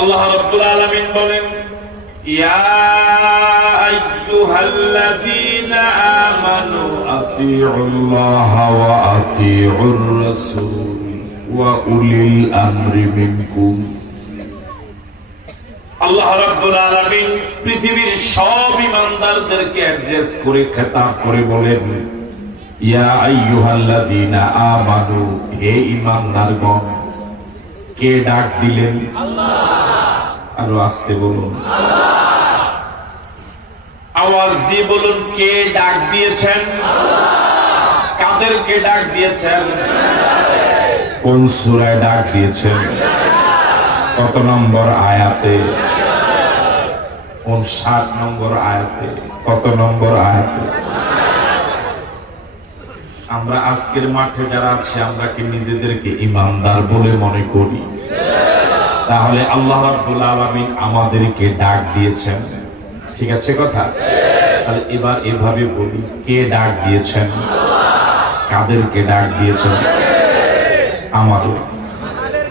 আল্লাহ রাব্বুল আলামিন বলেন, ইয়া আইয়ুহাল্লাযীনা আমানু আতিউল্লাহা ওয়া আতিউর রাসূল ওয়া উলিল আমরি মিনকুম। আল্লাহ রাব্বুল আলামিন পৃথিবীর সব ঈমানদারদেরকে অ্যাড্রেস করে খেতাব করে বলেন, ইয়া আইয়ুহাল্লাযীনা আমানু, হে ঈমানদারগণ। কে ডাক দিলেন? আল্লাহ। আরো আস্তে বলুন, আল্লাহ। আওয়াজ দিয়ে বলুন, কে ডাক দিয়েছেন? আল্লাহ। কাদেরকে ডাক দিয়েছেন? কোন সূরায় ডাক দিয়েছেন? কত নম্বর আয়াতে? কোন 7 নম্বর আয়াতে? কত নম্বর আয়াতে? আমরা আজকের মাঠে যারা আছি, আমরা কি নিজেদেরকে ঈমানদার বলে মনে করি? তাহলে আল্লাহ রাব্বুল আলামিন আমাদেরকে ডাক দিয়েছেন, ঠিক আছে কথা? তাহলে এবার এভাবে বলি, কে ডাক দিয়েছেন? কাদেরকে ডাক দিয়েছেন? আমাদের।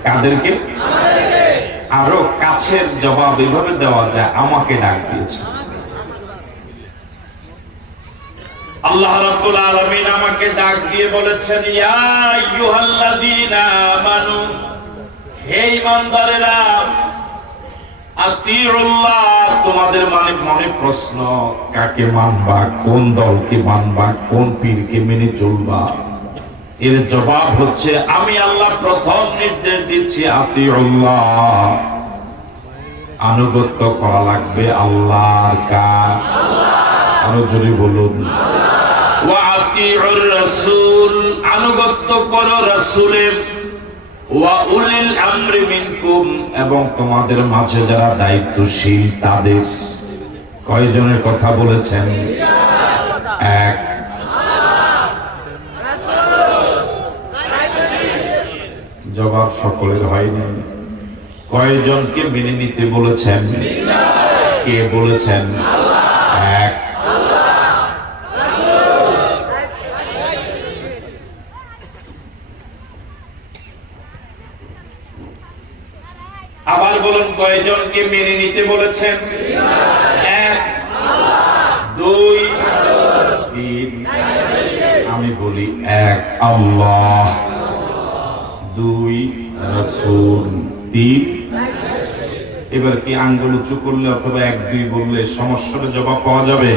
কাদেরকে? আরো কাছের জবাব এভাবে দেওয়া যায়, আমাকে ডাক দিয়েছেন। আল্লাহ রাব্বুল আলামিন আমাকে ডাক দিয়ে বলেছেন, ইয়া আইয়ুহাল্লাযীনা আমানু, হে ঈমানদারেরা, আতিউল্লাহ। তোমাদের মনে প্রশ্ন, কাকে মানবা, কোন দলকে মানবা, কোন পীরকে মেনে চলবা? এর জবাব হচ্ছে, আমি আল্লাহ প্রথম নির্দেশ দিচ্ছি, আতিউল্লাহ। আনুগত্য করা লাগবে আল্লাহর কাজ। আরো জোরে বলুন, ওয়া আতিউর রাসূল, আনুগত্য করো রাসূলের। ওয়া উলিল আমরি মিনকুম, এবং তোমাদের মাঝে যারা দায়িত্বশীল তাদের। কয়জনের কথা বলেছেন? এক। জবাব সকলের হয়নি। কয়জনকে মেনে নিতে বলেছেন? কে বলেছেন? এক। আবার বলুন, কয়জনকে মেনে নিতে বলেছেন? এক, দুই, তিন। আমি বলি, এক আল্লাহ, দুই রাসূল, তিন। এবার কি আঙ্গুল উঁচু করলে অথবা এক দুই বললে সমস্যার জবাব পাওয়া যাবে?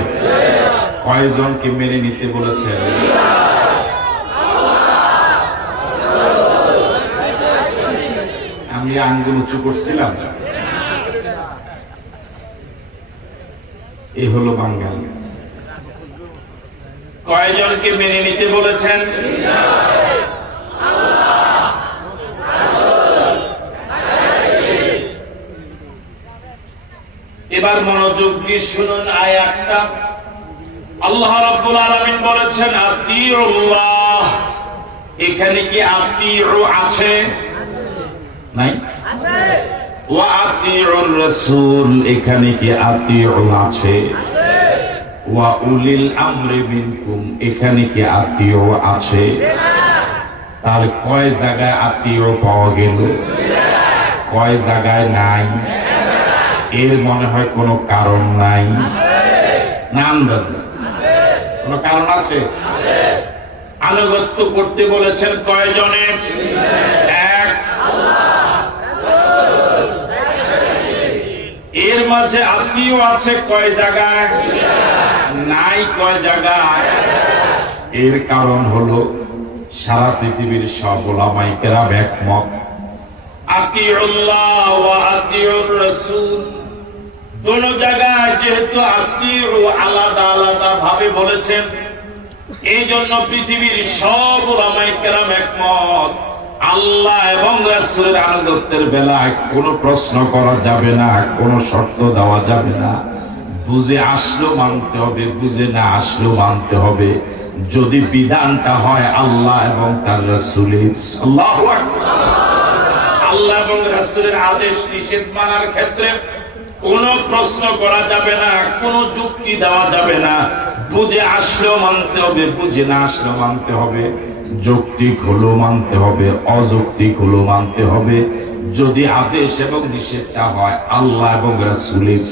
কয়জনকে মেনে নিতে বলেছেন? আমি আঙ্গুল উঁচু করছিলাম, এই হলো বাঙাল। কয়জনকে মেনে নিতে বলেছেন? এবার মনোযোগ দিয়ে শুনুন আয়াতটা। আল্লাহ রাব্বুল আলামিন বলেছেন, আতিউল্লাহ। এখানে কি আতিউ আছে? নাই? আছে। ওয়া আতিউর রাসূল, এখানে কি আতিউ আছে? আছে। ওয়া উলিল আমরি মিনকুম, এখানে কি আতিউ আছে? তাহলে কয় জায়গায় আতিউ পাওয়া গেল? কয় জায়গায় নাই? এর মনে হয় কোনো কারণ নাই। নাম দাদা, কোনো কারণ আছে? আনুগত্য করতে বলেছেন কয়জনে? এক। এর মাঝে আত্মীয় আছে কয় জায়গায়? নাই কয় জায়গায়? এর কারণ হলো সারা পৃথিবীর সব উলামায়ে কেরাম একমত, আতিউল্লাহ ওয়া আতিউর রাসূল। দোনো জায়গায় যেহেতু আতিউ আলাদা আলাদা ভাবে বলেছেন, এই জন্য পৃথিবীর সব উলামায়ে কেরাম একমত, আল্লাহ এবং রাসূলের আনুগত্যের বেলায় কোনো প্রশ্ন করা যাবে না, কোনো শর্ত দেওয়া যাবে না। বুঝে আসলো মানতে হবে, বুঝে না আসলো মানতে হবে, যদি বিধানটা হয় আল্লাহ এবং তার রাসূলের। আল্লাহু আকবার। আল্লাহ এবং রাসূলের আদেশ নিষেধ মানার ক্ষেত্রে কোনো প্রশ্ন করা যাবে না, কোনো যুক্তি দেওয়া যাবে না। বুঝে আসলেও মানতে হবে, বুঝে না আসলেও মানতে হবে। যৌক্তিক হলেও মানতে হবে, অযৌক্তিক হলেও মানতে হবে। যদি আদেশ এবং নিষেধটা হয় আল্লাহ এবং রাসূলের।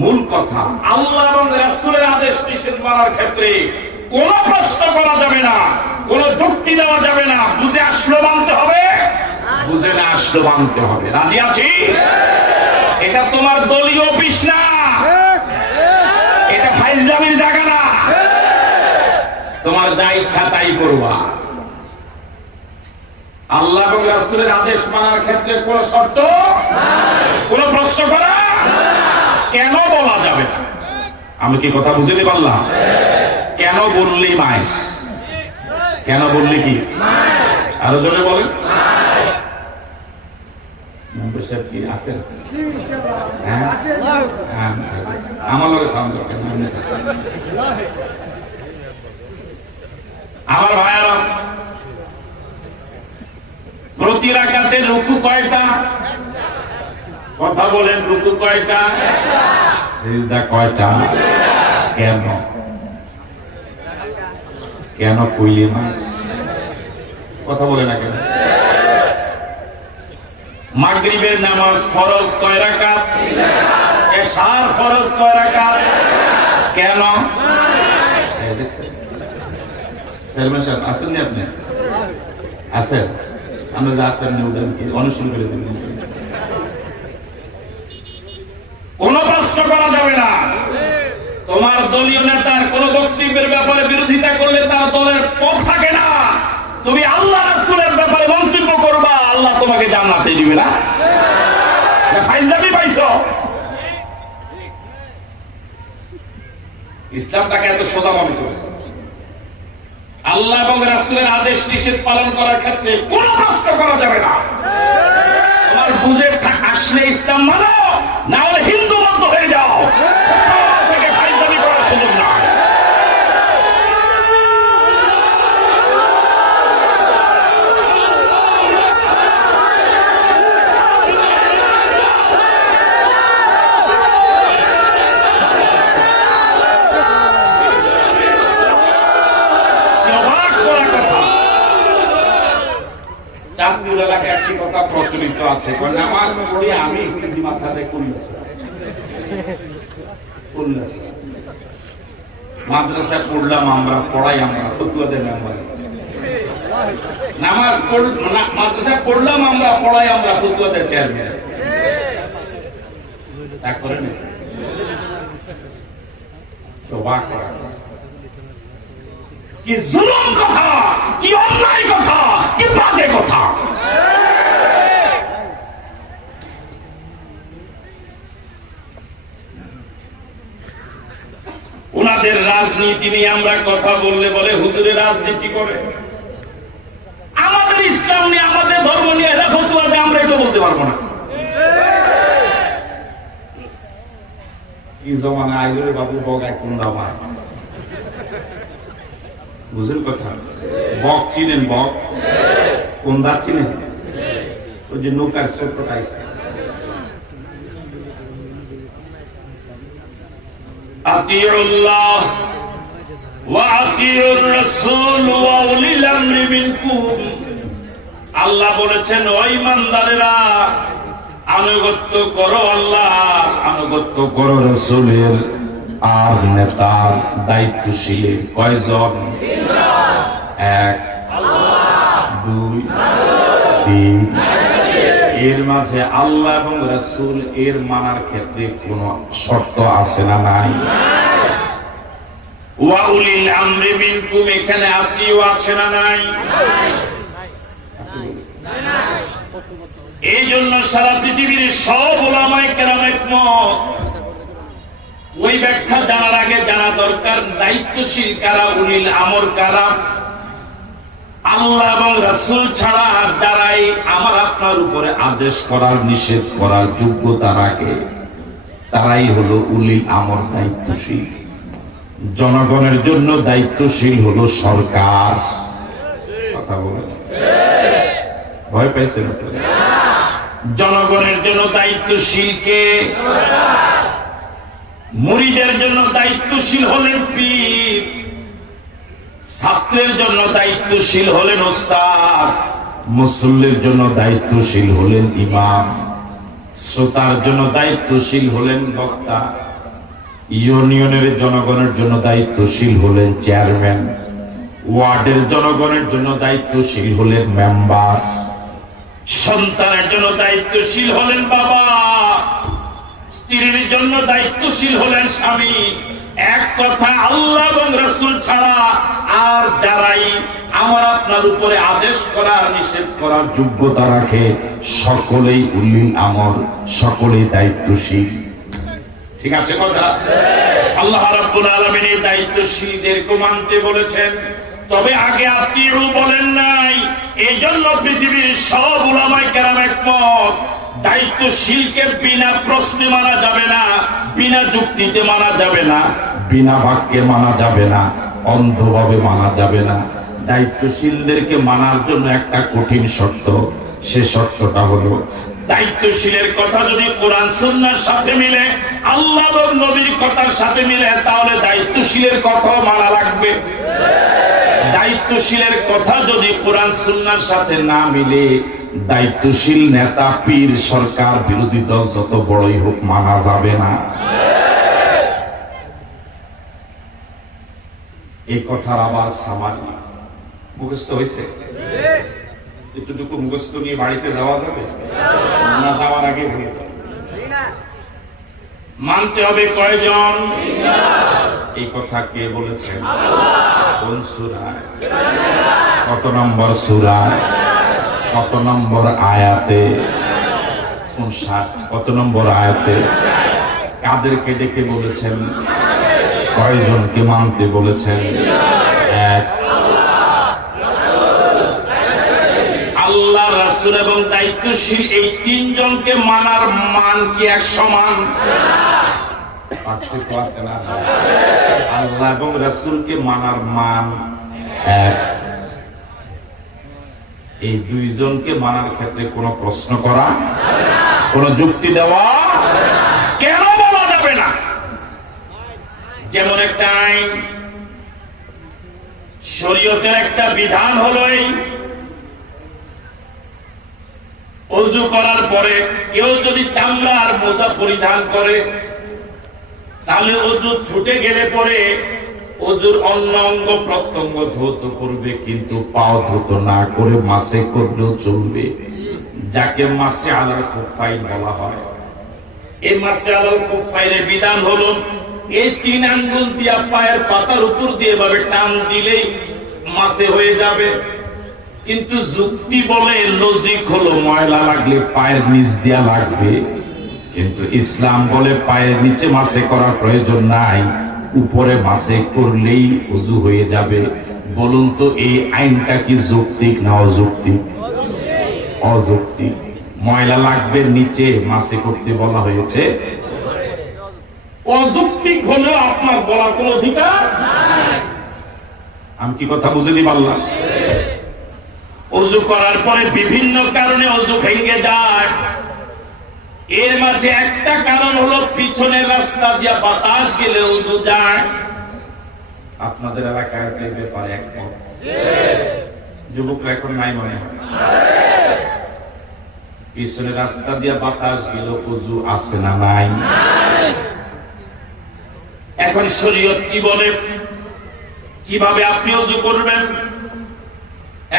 মূল কথা, আল্লাহ এবং রাসূলের আদেশ নিষেধ মানার ক্ষেত্রে কোন প্রশ্ন করা যাবে না, কোন যুক্তি দেওয়া যাবে না। বুঝে আসলো মানতে হবে, বুঝে না আসলো মানতে হবে। রাজি আছি? এটা তোমার দলীয় অফিস না, এটা ফাইজলামির জায়গা না। তোমার যা ইচ্ছা তাই করবা। আল্লাহ এবং রাসূলের আদেশ মানার ক্ষেত্রে কোন শর্ত, কোন প্রশ্ন করা কেন বলা যাবে না। আমি কি কথা বুঝতে পারলাম? কেন বললি মাইস, কেন বললি কি আরো জনে বলেন। কি আছেন? আমার ভাইয়ারা, প্রতি রাকাতে রুকু কয়টা? কথা বলেন, রুকু কয়টা? সিজদা কয়টা? কেন কেন কইলে মাস? কথা বলে না কেন? মাগরিবের নামাজ ফরজ কয় রাকাত? এশার ফরজ কয় রাকাত? কেন? আসেন আপনি? আছেন? আমরা যা করেন অনুশীলন করে দেবেন। কোন প্রশ্ন করা যাবে না। তোমার দলীয় নেতার কোন বক্তব্যের ব্যাপারে বিরোধিতা করলে তার দলের পথ থাকে না। তুমি আল্লাহ রাসূলের ব্যাপারে মন্তব্য করবা, আল্লাহ তোমাকে জান্নাতে দিবে না। ফাইজলামি পাইছো। ইসলাম তাকে এত সোজা মনে করেছে। আল্লাহ এবং রাসূলের আদেশ নিষেধ পালন করার ক্ষেত্রে কোন প্রশ্ন করা যাবে না। তোমার বুঝে আসলে ইসলাম মানো, না হলে হিন্দু মত হয়ে যাও। থেকে ফাইজলামি করার সুযোগ না। চাঁদপুর এলাকায় একটি কথা প্রচলিত আছে, নামাজ পড়ি আমি মাথাতে মাদ্রাসায় পড়লাম আমরা, পড়াই আমরা, ফতুয়া দেন আমরা। নামাজ মাদ্রাসায় পড়লাম আমরা, পড়াই আমরা, ফতুয়া দেন চেয়ারম্যান। তা করে না তো বাক করা কি জুলুম কথা, কি অন্যায় কথা, কি বাজে কথা। ওনাদের রাজনীতি নিয়ে আমরা কথা বললে বলে হুজুরের রাজনীতি করে। আমাদের ইসলাম নিয়ে, আমাদের ধর্ম নিয়ে এরা ফতোয়া দেয়, আমরা এটা বলতে পারবো না। কি জমানা আইলে বাবু বগায় কোন দামা, বুঝেন কথা? বক চিনেন? বক কোন দা চিনেন? ওই যে নৌকার ছোট্টটাই। আতিউল্লাহ ওয়া আতিউর রাসূল ওয়া উলিল আমরি মিনকুম। আল্লাহ বলেছেন, ও ঈমানদারেরা আনুগত্য করো আল্লাহ, আনুগত্য করো রাসূলের আর নেতার দায়িত্বশীল। কয়জন? এক, দুই, তিন। এর মাঝে আল্লাহ এবং রাসূল এর মানার ক্ষেত্রে কোন শর্ত আছে না নাই? ওয়া উলিল আমরি মিনকুম, এখানে আত্মীয় আছে না নাই? এই জন্য সারা পৃথিবীর সব উলামায়ে কেরাম একমত, ওই ব্যাখ্যা জানার আগে জানা দরকার দায়িত্বশীল কারা, উলিল আমর কারা। আল্লাহ এবং রাসূল ছাড়া যারাই আমার আপনার উপরে আদেশ করার, নিষেধ করার যোগ্যতা রাখে, তারাই হলো উলিল আমর, দায়িত্বশীল। জনগণের জন্য দায়িত্বশীল হলো সরকার। কথা বলেন, ভয় পেয়েছেন? জনগণের জন্য দায়িত্বশীল কে? মুরিদের জন্য দায়িত্বশীল হলেন পীর, ছাত্রের জন্য দায়িত্বশীল হলেন ওস্তাদ, মুসল্লির জন্য দায়িত্বশীল হলেন ইমাম, শ্রোতার জন্য দায়িত্বশীল হলেন বক্তা, ইউনিয়নের জনগণের জন্য দায়িত্বশীল হলেন চেয়ারম্যান, ওয়ার্ডের জনগণের জন্য দায়িত্বশীল হলেন মেম্বার, সন্তানের জন্য দায়িত্বশীল হলেন বাবা, স্ত্রীর জন্য দায়িত্বশীল হলেন স্বামী। এক কথা, আল্লাহ এবং রাসূল ছাড়া আর যারাই আমার আপনার উপরে আদেশ করার নিষেধ করার যোগ্যতা রাখে সকলেই উলিল আমর, সকলেই দায়িত্বশীল। ঠিক আছে কথা? আল্লাহ রাব্বুল আলামিন এই দায়িত্বশীলদেরকে মানতে বলেছেন, তবে আগে আতিউ বলেন নাই। এই জন্য পৃথিবীর সব উলামায়ে কেরাম একমত, দায়িত্বশীলকে বিনা প্রশ্নে মানা যাবে না, বিনা যুক্তিতে মানা যাবে না, বিনা বাক্যে মানা যাবে না, অন্ধভাবে মানা যাবে না। দায়িত্বশীলদেরকে মানার জন্য একটা কঠিন শর্ত, সে শর্তটা হলো দায়িত্বশীলের কথা যদি কোরআন সুন্নাহর সাথে মিলে, আল্লাহ এবং নবীর কথার সাথে মিলে, তাহলে দায়িত্বশীলের কথাও মানা লাগবে। দায়িত্বশীলের কথা যদি কোরআন সুন্নাহর সাথে না মিলে, দায়িত্বশীল নেতা, পীর, সরকার, বিরোধী দল যত বড়ই হোক মানা যাবে না। এই কথার আবার সামান্য মুখস্থ হয়েছে? এতটুকু মুখস্থ নিয়ে বাড়িতে যাওয়া যাবে না? যাওয়ার আগে মানতে হবে কয়জন? এই কথা কে বলেছেন? কোন সূরায়? কত নম্বর সূরায়? কত নম্বর আয়াতে? 59। কত নম্বর আয়াতে? কাদেরকে ডেকে বলেছেন? কয়জনকে মানতে বলেছেন? এক, আল্লাহ, রাসূল এবং দায়িত্বশীল, এই তিনজনকে মানার মান কি এক সমান? পার্থক্য আছে না? আল্লাহ এবং রাসূলকে মানার মান এক। এই দুইজনকে মানার ক্ষেত্রে কোনো প্রশ্ন করা, কোনো যুক্তি দেওয়া কেন বলা যাবে না? যেমন একটা আইন, শরীয়তের একটা বিধান হলো এই, ওযু করার পরে কেউ যদি চামড়ার মোজা পরিধান করে, তাহলে ওযু ছুটে গেলে পরে ওযুর অন্য অঙ্গ প্রত্যঙ্গ ধৌত করবে, কিন্তু পাও ধৌত না করে মাসে করলেও চলবে, যাকে মাসে আলাল খুফাইন বলা হয়। এই মাসে আলাল খুফাইনের বিধান হলো এই 3 আঙ্গুল দিয়া পায়ের পাতার উপর দিয়ে ভাবে টান দিলেই মাসে হয়ে যাবে। কিন্তু যুক্তি বলে, লজিক হলো, ময়লা লাগলে পায়ের নিচ দিয়া লাগবে, কিন্তু ইসলাম বলে পায়ের নিচে মাসে করার প্রয়োজন নাই, উপরে মাসে করলেই ওযু হয়ে যাবে। বলুন তো এই আইনটা কি যৌক্তিক না অযৌক্তিক? অযৌক্তিক। ময়লা লাগবে নিচে, মাসে করতে বলা হয়েছে। অযৌক্তিক হলেও আপনার বলার কোন অধিকার নাই। আমি কি কথা বুঝে পারলাম? ওযু করার পরে বিভিন্ন কারণে ওযু ভেঙে যায়। এর মাঝে একটা কারণ হলো পিছনের রাস্তা দিয়ে বাতাস গেলে ওযু যায়। আপনাদের এলাকায় এই ব্যাপারে একমত? যুবকরা এখন নাই মনে হয়? পিছনের রাস্তা দিয়ে বাতাস গেল, ওযু আছে না নাই? এখন শরীয়ত কি বলে, কিভাবে আপনি ওযু করবেন?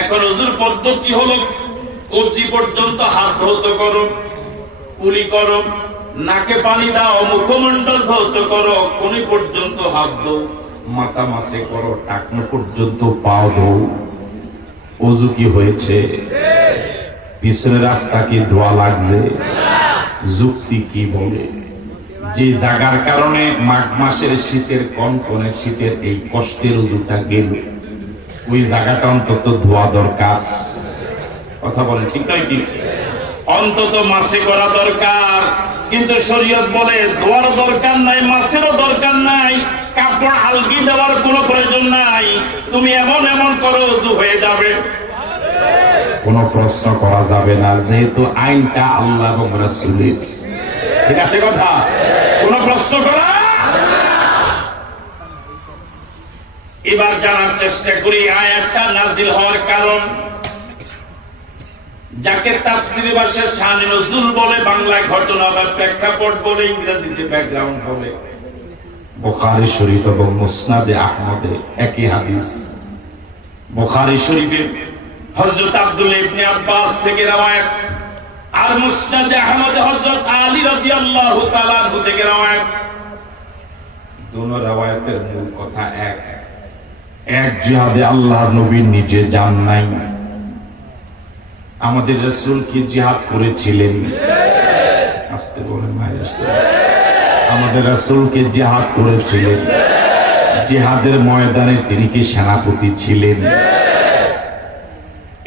এখন ওযুর পদ্ধতি হলো, কবজি পর্যন্ত হাত ধৌত করো, কুলি করো, নাকে পানি দাও, মুখমণ্ডল ধৌত করো, কোনি পর্যন্ত হাত ধো, মাথা মাসে করো, টাকনো পর্যন্ত পাও ধো। ওযু কি হয়েছে? পিছনের রাস্তা কি ধোয়া লাগছে? যুক্তি কি বলে? যে জায়গার কারণে মাঘ মাসের শীতের কনকনে শীতের এই কষ্টের ওযুটা গেল, ওই জায়গাটা অন্তত ধোয়া দরকার। কথা বলেন ঠিক নয় কি? অন্তত মাসে করা দরকার। কিন্তু শরীয়ত বলে ধোয়ার দরকার নাই, মাসেরও দরকার নাই, কাপড় আলগি দেওয়ার কোনো প্রয়োজন নাই, তুমি এমন এমন করো ওযু হয়ে যাবে। কোনো প্রশ্ন করা যাবে না, যেহেতু আইনটা আল্লাহ এবং রাসূলের। ঠিক আছে কথা? কোনো প্রশ্ন করা। এবার জানার চেষ্টা করি আয়াতটা নাজিল হওয়ার কারণ। যাকে তাফসীরে ভাষায় শানে নজুল বলে, বাংলায় ঘটনা বা প্রেক্ষাপট বলে, ইংরেজিতে ব্যাকগ্রাউন্ড বলে। বুখারী শরীফ এবং মুসনাদে আহমদে একই হাদিস। বুখারী শরীফে হযরত আব্দুল্লাহ ইবনে আব্বাস থেকে রওয়ায়াত, আর মুসনাদে আহমদে হযরত আলী রাদিয়াল্লাহু তাআলা আনহু থেকে রওয়ায়াত। দুনো রওয়ায়াতের মূল কথা এক জিহাদে আল্লাহর নবী নিজে যান নাই। আমাদের রাসূল কি জিহাদ করেছিলেন? আস্তে বলেন মায়ের আস্তে। আমাদের রাসূল কি জিহাদ করেছিলেন? জিহাদের ময়দানে তিনি কি সেনাপতি ছিলেন?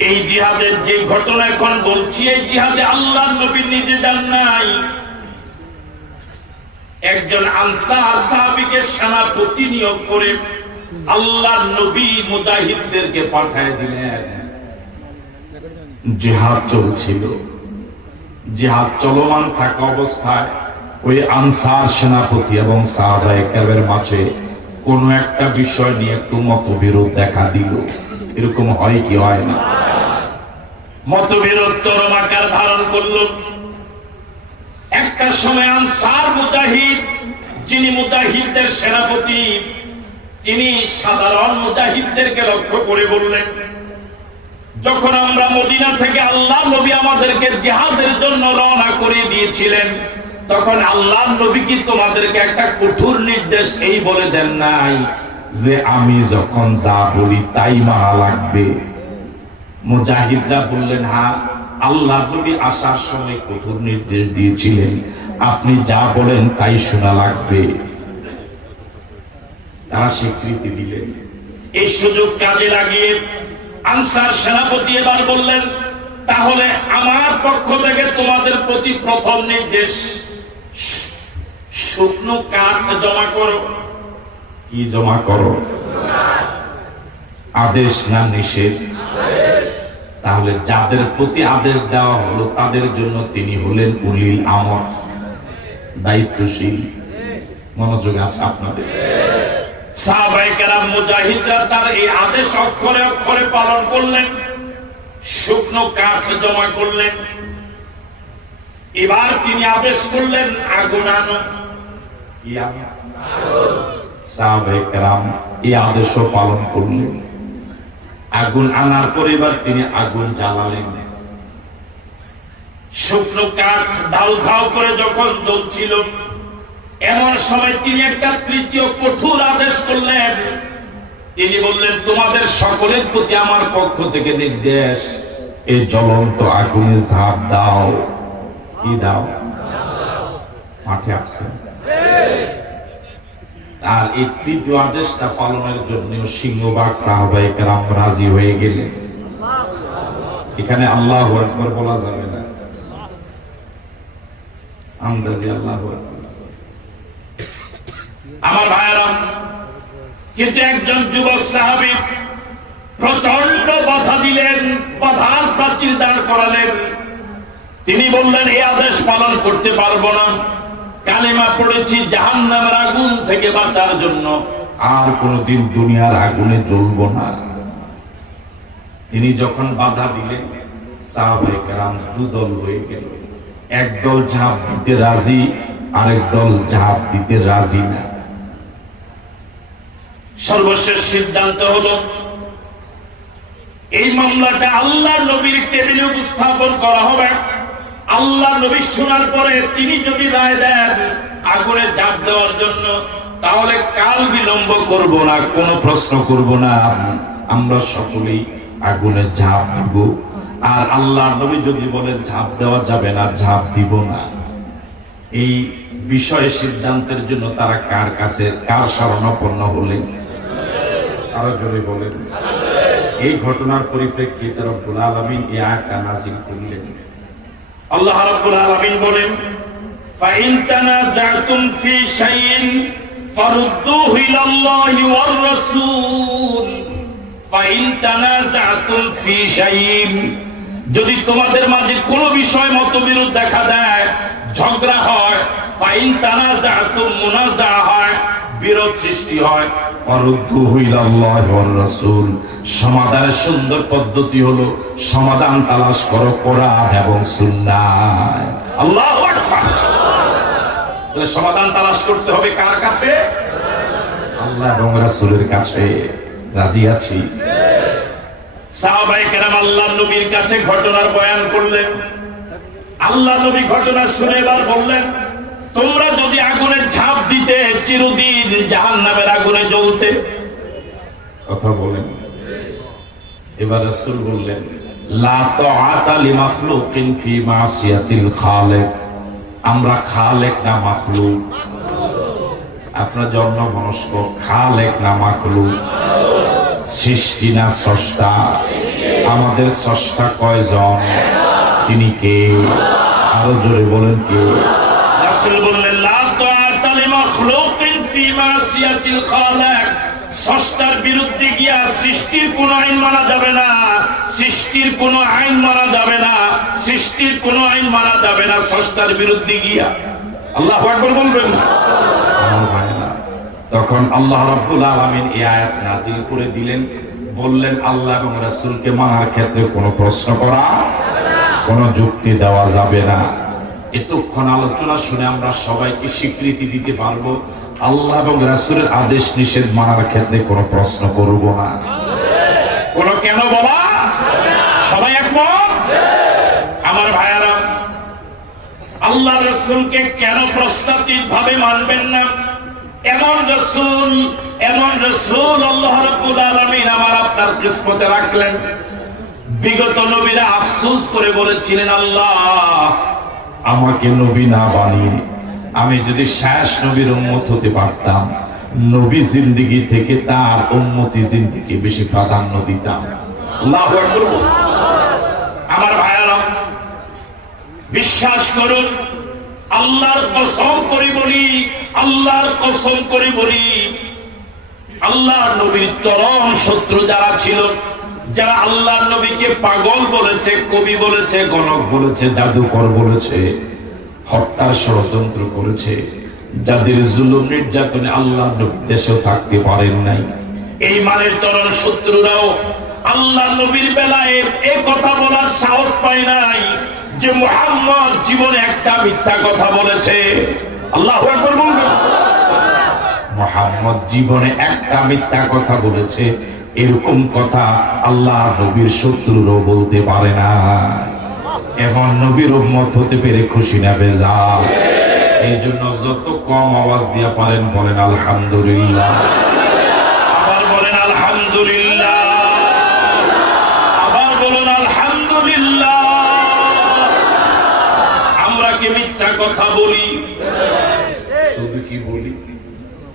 এই জিহাদের যে ঘটনা এখন বলছি, এই জিহাদে আল্লাহর নবী নিজে যান নাই। একজন আনসার সাহাবীকে সেনাপতি নিয়োগ করে আল্লাহর নবী মুজাহিদদেরকে পাঠিয়ে দিলেন। জিহাদ চলছিল, জিহাদ চলমান থাকা অবস্থায় ওই আনসার সেনাপতি এবং সাহাবায়ে কেরামের মাঝে কোন একটা বিষয় নিয়ে একটু মতবিরোধ দেখা দিল। এরকম হয় কি হয় না? মতবিরোধ চরম আকার ধারণ করলো। একটা সময় আনসার মুজাহিদ, যিনি মুজাহিদদের সেনাপতি, তিনি সাধারণ মুজাহিদদেরকে লক্ষ্য করে বললেন, যখন আমরা মদিনা থেকে আল্লাহ নবী আমাদেরকে জিহাদের জন্য রওনা করে দিয়েছিলেন, তখন আল্লাহ নবী কি তোমাদেরকে একটা কঠোর নির্দেশ এই বলে দেন নাই যে আমি যখন যা বলি তাই মানা লাগবে? মুজাহিদরা বললেন, হ্যাঁ, আল্লাহ নবী আসার সময় কঠোর নির্দেশ দিয়েছিলেন, আপনি যা বলেন তাই শোনা লাগবে। তারা স্বীকৃতি দিলেন। এই সুযোগ কাজে লাগিয়ে আনসার সেনাপতি এবার বললেন, তাহলে আমার পক্ষ থেকে তোমাদের প্রতি প্রথম নির্দেশ, শুকনো কাঠ জমা করো। কি জমা করো? আদেশ না নিষেধ? তাহলে যাদের প্রতি আদেশ দেওয়া হলো তাদের জন্য তিনি হলেন উলিল আমর, দায়িত্বশীল। মনোযোগ আছে আপনাদের? সাহাবায়ে কেরাম মুজাহিদরা তার এই আদেশ অক্ষরে অক্ষরে পালন করলেন, শুকনো কাঠ জমা করলেন। এবার তিনি আদেশ করলেন, আগুন আনো। সাহাবায়ে কেরাম এই আদেশও পালন করলেন। আগুন আনার পর এবার তিনি আগুন জ্বালালেন। শুকনো কাঠ দাউ দাউ করে যখন জ্বলছিল, এমন সময় তিনি একটা তৃতীয় কঠোর আদেশ করলেন। তিনি বললেন, তোমাদের সকলের প্রতি আমার পক্ষ থেকে নির্দেশ, এই জ্বলন্ত আগুনে ঝাঁপ দাও। কি দাও? মাঠে আছে। আর এই তৃতীয় আদেশটা পালনের জন্য সিংহভাগ সাহাবায়ে কেরাম রাজি হয়ে গেলেন। এখানে আল্লাহু আকবার বলা যাবে না, আন্দাজে আল্লাহু আকবার। আমার ভাইরা, কিন্তু একজন যুবক সাহাবী প্রচন্ড বাধা দিলেন, বাধার প্রাচীর দাঁড় করালেন। তিনি বললেন, এই আদেশ পালন করতে পারবো না। কালেমা পড়েছি জাহান্নামের আগুন থেকে বাঁচার জন্য, আর কোনদিন দুনিয়ার আগুনে জ্বলবো না। তিনি যখন বাধা দিলেন, সাহাবায়ে কেরাম দুদল হয়ে গেল। একদল ঝাঁপ দিতে রাজি, আরেক দল ঝাঁপ দিতে রাজি না। সর্বশেষ সিদ্ধান্ত হলো এই মামলাটা আল্লাহ নবীর টেবিলে উপস্থাপন করা হবে। আল্লাহ নবী শোনার পরে তিনি যদি রায় দেন আগুনে ঝাঁপ দেওয়ার জন্য, তাহলে কাল বিলম্ব করব না, কোনো প্রশ্ন করব না, আমরা সকলেই আগুনে ঝাঁপ দিব। আর আল্লাহ নবী যদি বলেন ঝাঁপ দেওয়া যাবে না, ঝাঁপ দিব না। এই বিষয়ে সিদ্ধান্তের জন্য তারা কার কাছে, কার শরণাপন্ন হলেন? আরো জোরে বলেন। এই ঘটনার পরিপ্রেক্ষিতে রব্বুল আলামিন এই আয়াতটা নাযিল করলেন। আল্লাহ রাব্বুল আলামিন বলেন, ফাইন তানাযাতুম ফি শাইইন ফারুদ্দুহু ইলাল্লাহি ওয়ার রাসূল। ফাইন তানাযাতুম ফি শাইইন, যদি তোমাদের মাঝে কোনো বিষয় মতবিরোধ দেখা দেয়, ঝগড়া হয়, ফাইন তানাযাতুম মুনাজা হয়, বিরোধ সৃষ্টি হয়, ফারুদ্দুহু ইলাল্লাহি ওয়ার রাসূল, সমাধানের সুন্দর পদ্ধতি হলো সমাধান তালাশ করো কোরআন এবং সুন্নাহ। আল্লাহু আকবার। তাহলে সমাধান তালাশ করতে হবে কার কাছে? আল্লাহ এবং রাসূলের কাছে। রাজি আছি? সাহাবায়ে কেরাম আল্লাহর নবীর কাছে ঘটনার বয়ান করলেন। আল্লাহ নবী ঘটনা শুনে এবার বললেন, তোমরা যদি আগুনের ঝাঁপ দিতে চিরদিন জাহান্নামের আগুনে জ্বলতে। কথা বলেন। এবার রাসূল বললেন, লা তাআতা লিমাখলুকিন ফি মাসিয়াতিল খালিক। আমরা খালেক না মাখলুক। আপনার জন্ম মনস্ক, খালেক না মাখলুক, সৃষ্টি না স্রষ্টা। আমাদের স্রষ্টা কয়জন? তিনি কে? আরো জোরে বলেন কে? রাসূল বললেন, লা তাআতা লিমাখলুকিন ফি মাসিয়াতিল খালিক। স্রষ্টার বিরুদ্ধে গিয়া সৃষ্টির কোন আইন মানা যাবে না, সৃষ্টির কোন আইন মানা যাবে না, সৃষ্টির কোন আইন মানা যাবে না স্রষ্টার বিরুদ্ধে গিয়া। আল্লাহু আকবার বলবেন। তখন আল্লাহ রাব্বুল আলামিন এই আয়াত নাযিল করে দিলেন, বললেন আল্লাহ এবং রাসূলকে মানার ক্ষেত্রে কোনো প্রশ্ন করা, কোনো যুক্তি দেওয়া যাবে না। এতক্ষণ আলোচনা শুনে আমরা সবাইকে স্বীকৃতি দিতে পারবো আল্লাহ এবং রাসূলের আদেশ নিষেধ মানার ক্ষেত্রে কোনো প্রশ্ন করব না। কোনো কেন বাবা? সবাই একমত? আমার ভাইয়ারা, আল্লাহ রাসূলকে কেন প্রস্তাবিত ভাবে মানবেন না? এমন রাসূল আল্লাহ রাব্বুল আলামিন আমার আপনার কিসমতে রাখলেন। বিগত নবীরা আফসোস করে বলেছিলেন, আল্লাহ আমাকে নবী না বানিয়ে আমি যদি শেষ নবীর উম্মত হতে পারতাম, নবী জিন্দেগি থেকে তার উম্মতি জিন্দেগি বেশি প্রাধান্য দিতাম। আল্লাহু আকবার। আমার ভাইয়ারা, বিশ্বাস করুন, আল্লাহর কসম করে বলি, আল্লাহর কসম করে বলি, আল্লাহর নবীর চরম শত্রু যারা ছিল, যারা আল্লাহর নবীকে পাগল বলেছে, কবি বলেছে, গণক বলেছে, জাদুকর বলেছে, হত্যার ষড়যন্ত্র করেছে, যাদের জুলুম নির্যাতনে আল্লাহর নবী দেশেও থাকতে পারেন নাই, এই মানের চরম শত্রুরাও আল্লাহর নবীর বেলায় এই কথা বলার সাহস পায় নাই যে মুহাম্মদ জীবনে একটা মিথ্যা কথা বলেছে। আল্লাহু আকবার বলবেন। মুহাম্মদ জীবনে একটা মিথ্যা কথা বলেছে, এরকম কথা আল্লাহ নবীর শত্রুরও বলতে পারে না। এমন নবীর উম্মত হতে পেরে খুশি না বেজার? এই জন্য যত কম আওয়াজ দিয়া পারেন বলেন আলহামদুলিল্লাহ। আবার বলেন আলহামদুলিল্লাহ। আবার বলেন আলহামদুলিল্লাহ। আমরা কি মিথ্যা কথা বলি? শুধু কি বলি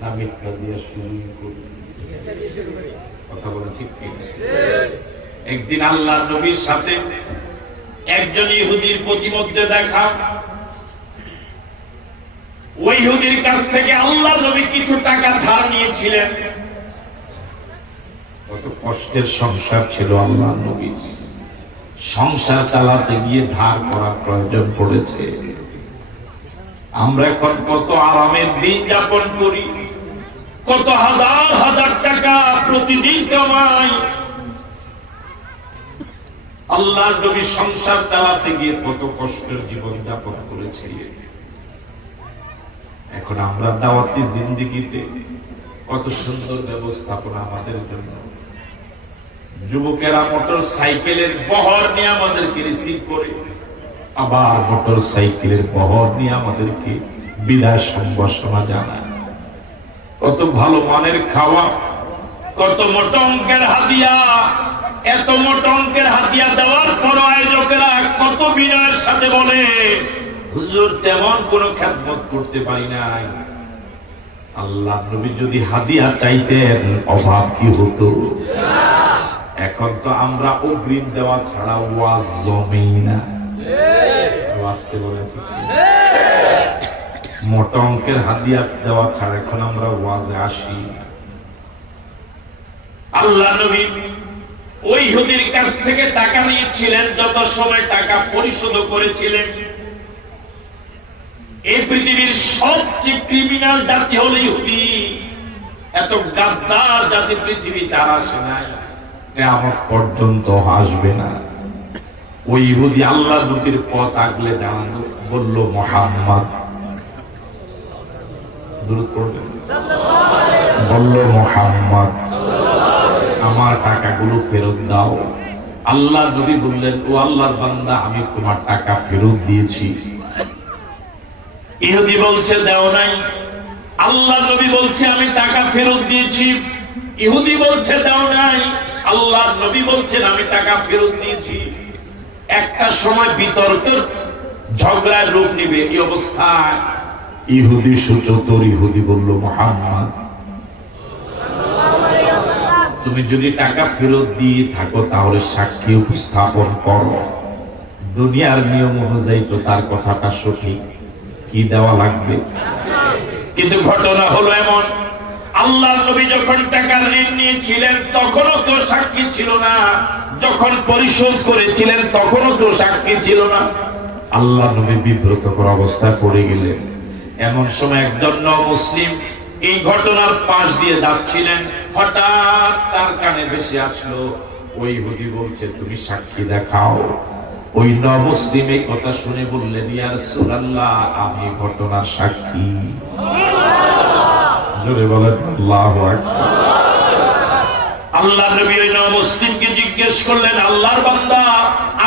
না মিথ্যা দিয়ে শুরু করি? কথা বলেন ঠিক কি? একদিন আল্লাহ নবীর সাথে একজন ইহুদির প্রতিমধ্যে দেখা। ওই ইহুদির কাছ থেকে আল্লাহ নবী কিছু টাকা ধার নিয়েছিলেন। কত কষ্টের সংসার ছিল আল্লাহ নবীর, সংসার চালাতে গিয়ে ধার করার প্রয়োজন পড়েছে। আমরা এখন কত আরামের দিন যাপন করি, কত হাজার হাজার টাকা প্রতিদিন কামাই। আল্লাহ নবী সংসার চালাতে গিয়ে কত কষ্টের জীবন যাপন করেছে। এখন আমরা দাওয়াতি জিন্দেগিতে কত সুন্দর ব্যবস্থাপনা আমাদের জন্য। যুবকেরা মোটর সাইকেলের বহর নিয়ে আমাদেরকে রিসিভ করে, আবার মোটর সাইকেলের বহর নিয়ে আমাদেরকে বিদায় সম্ভাষণা জানায়। কত ভালো মানের খাওয়া, কত মোটা অঙ্কের হাদিয়া। এত মোটা অঙ্কের হাদিয়া দেওয়ার পর আয়োজকেরা কত বিনয়ের সাথে বলে, হুজুর তেমন কোন খেদমত করতে পারি নাই। আল্লাহ নবী যদি হাদিয়া চাইতেন অভাব কি হতো? এখন তো আমরা অগ্রিম দেওয়া ছাড়া ওয়াজ জমেই না। আসতে বলেছি মোটা অঙ্কের হাদিয়া দেওয়া ছাড়া এখন আমরা ওয়াজে আসি। আল্লাহ নবী ওই ইহুদির কাছ থেকে টাকা নিয়েছিলেন, যত সময় টাকা পরিশোধ করেছিলেন। এই পৃথিবীর সবচেয়ে ক্রিমিনাল জাতি হলো ইহুদি। এত গাদ্দার জাতি পৃথিবীতে আর আসে নাই, কিয়ামত পর্যন্ত আসবে না। ওই ইহুদি আল্লাহর নবীর পথ আগলে দাঁড়ানো, বলল মুহাম্মদ, দুরূদ পড়বেন, বলল মুহাম্মদ আমার টাকাগুলো ফেরত দাও। আল্লাহ নবী বললেন, ও আল্লাহর বান্দা, আমি তোমার টাকা ফেরত দিয়েছি। ইহুদি বলছে দাও নাই। আল্লাহ নবী বলছে আমি টাকা ফেরত দিয়েছি। ইহুদি বলছে দাও নাই। আল্লাহ নবী বলছেন আমি টাকা ফেরত দিয়েছি। একটা সময় বিতর্ক ঝগড়ার রূপ নিবে। এই অবস্থায় ইহুদি সুচতুর ইহুদি বলল, মুহাম্মদ তুমি যদি টাকা ফেরত দিয়ে থাকো তাহলে সাক্ষী উপস্থাপন করো। দুনিয়ার নিয়ম অনুযায়ী তো তার কথাটা সঠিক, কি দেওয়া লাগবে? কিন্তু ঘটনা হলো এমন, আল্লাহর নবী যখন টাকার ঋণ নিয়েছিলেন তখনও তো সাক্ষী ছিল না, যখন পরিশোধ করেছিলেন তখনও তো সাক্ষী ছিল না। আল্লাহ নবী বিব্রতকর অবস্থায় পড়ে গেলেন। এমন সময় একজন মুসলিম এই ঘটনার পাশ দিয়ে যাচ্ছিলেন, হঠাৎ তার কানে ভেসে আসলো, ওই ইহুদি বলছে তুমি সাক্ষী দেখাও। ওই মুসলিম এই কথা শুনে বললেন, ইয়া রাসূলুল্লাহ আমি ঘটনার সাক্ষী। জোরে বলেন আল্লাহু আকবার। আল্লাহর নবী ওই মুসলিমকে জিজ্ঞেস করলেন, আল্লাহর বান্দা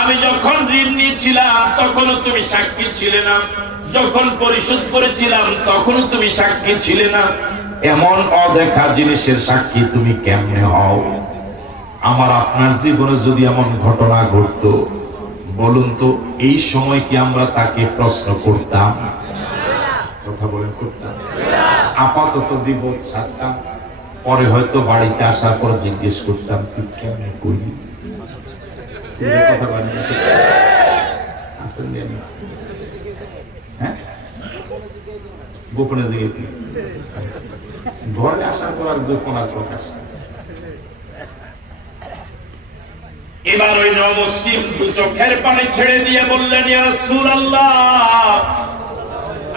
আমি যখন ঋণ নিয়েছিলাম তখনও তুমি সাক্ষী ছিলে না, যখন পরিশোধ করেছিলাম তখনও তুমি সাক্ষী ছিলে না, এমন অদেখা জিনিসের সাক্ষী তুমি কেমনে হও? আমার আপনার জীবনে যদি এমন ঘটনা ঘটতো, বলুন তো এই সময় কি আমরা তাকে প্রশ্ন করতাম? কথা বলেন করতাম? আপাতত দিব ছাড়তাম, পরে হয়তো বাড়িতে আসার পর জিজ্ঞেস করতাম তুই কেমনে করলি। কথা বলেন আসলে হ্যাঁ গোপনে দিকে ঘরে আসার পর আর গোপনার প্রকাশ। এবার ওই মুসলিম দু চোখের পানি ছেড়ে দিয়ে বললেন, ইয়া রাসূলুল্লাহ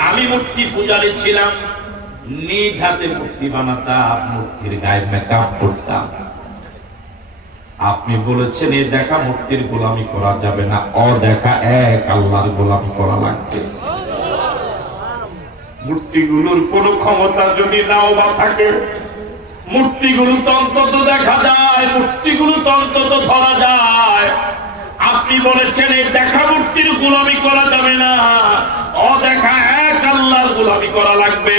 আমি মূর্তি পূজারী ছিলাম, নিজ হাতে মূর্তি বানাতাম, মূর্তির গায়ে মেকআপ করতাম। আপনি বলেছেন এই দেখা মূর্তির গোলামি করা যাবে না, অদেখা এক আল্লাহর গোলামি করা লাগবে। মূর্তিগুলোর কোন ক্ষমতা যদি নাও বা থাকে, মূর্তিগুলো তো অন্তত দেখা যায়, মূর্তিগুলো তো অন্তত ধরা যায়। আপনি বলেছেন এই দেখা মূর্তির গোলামি করা যাবে না, অদেখা এক আল্লাহর গোলামি করা লাগবে।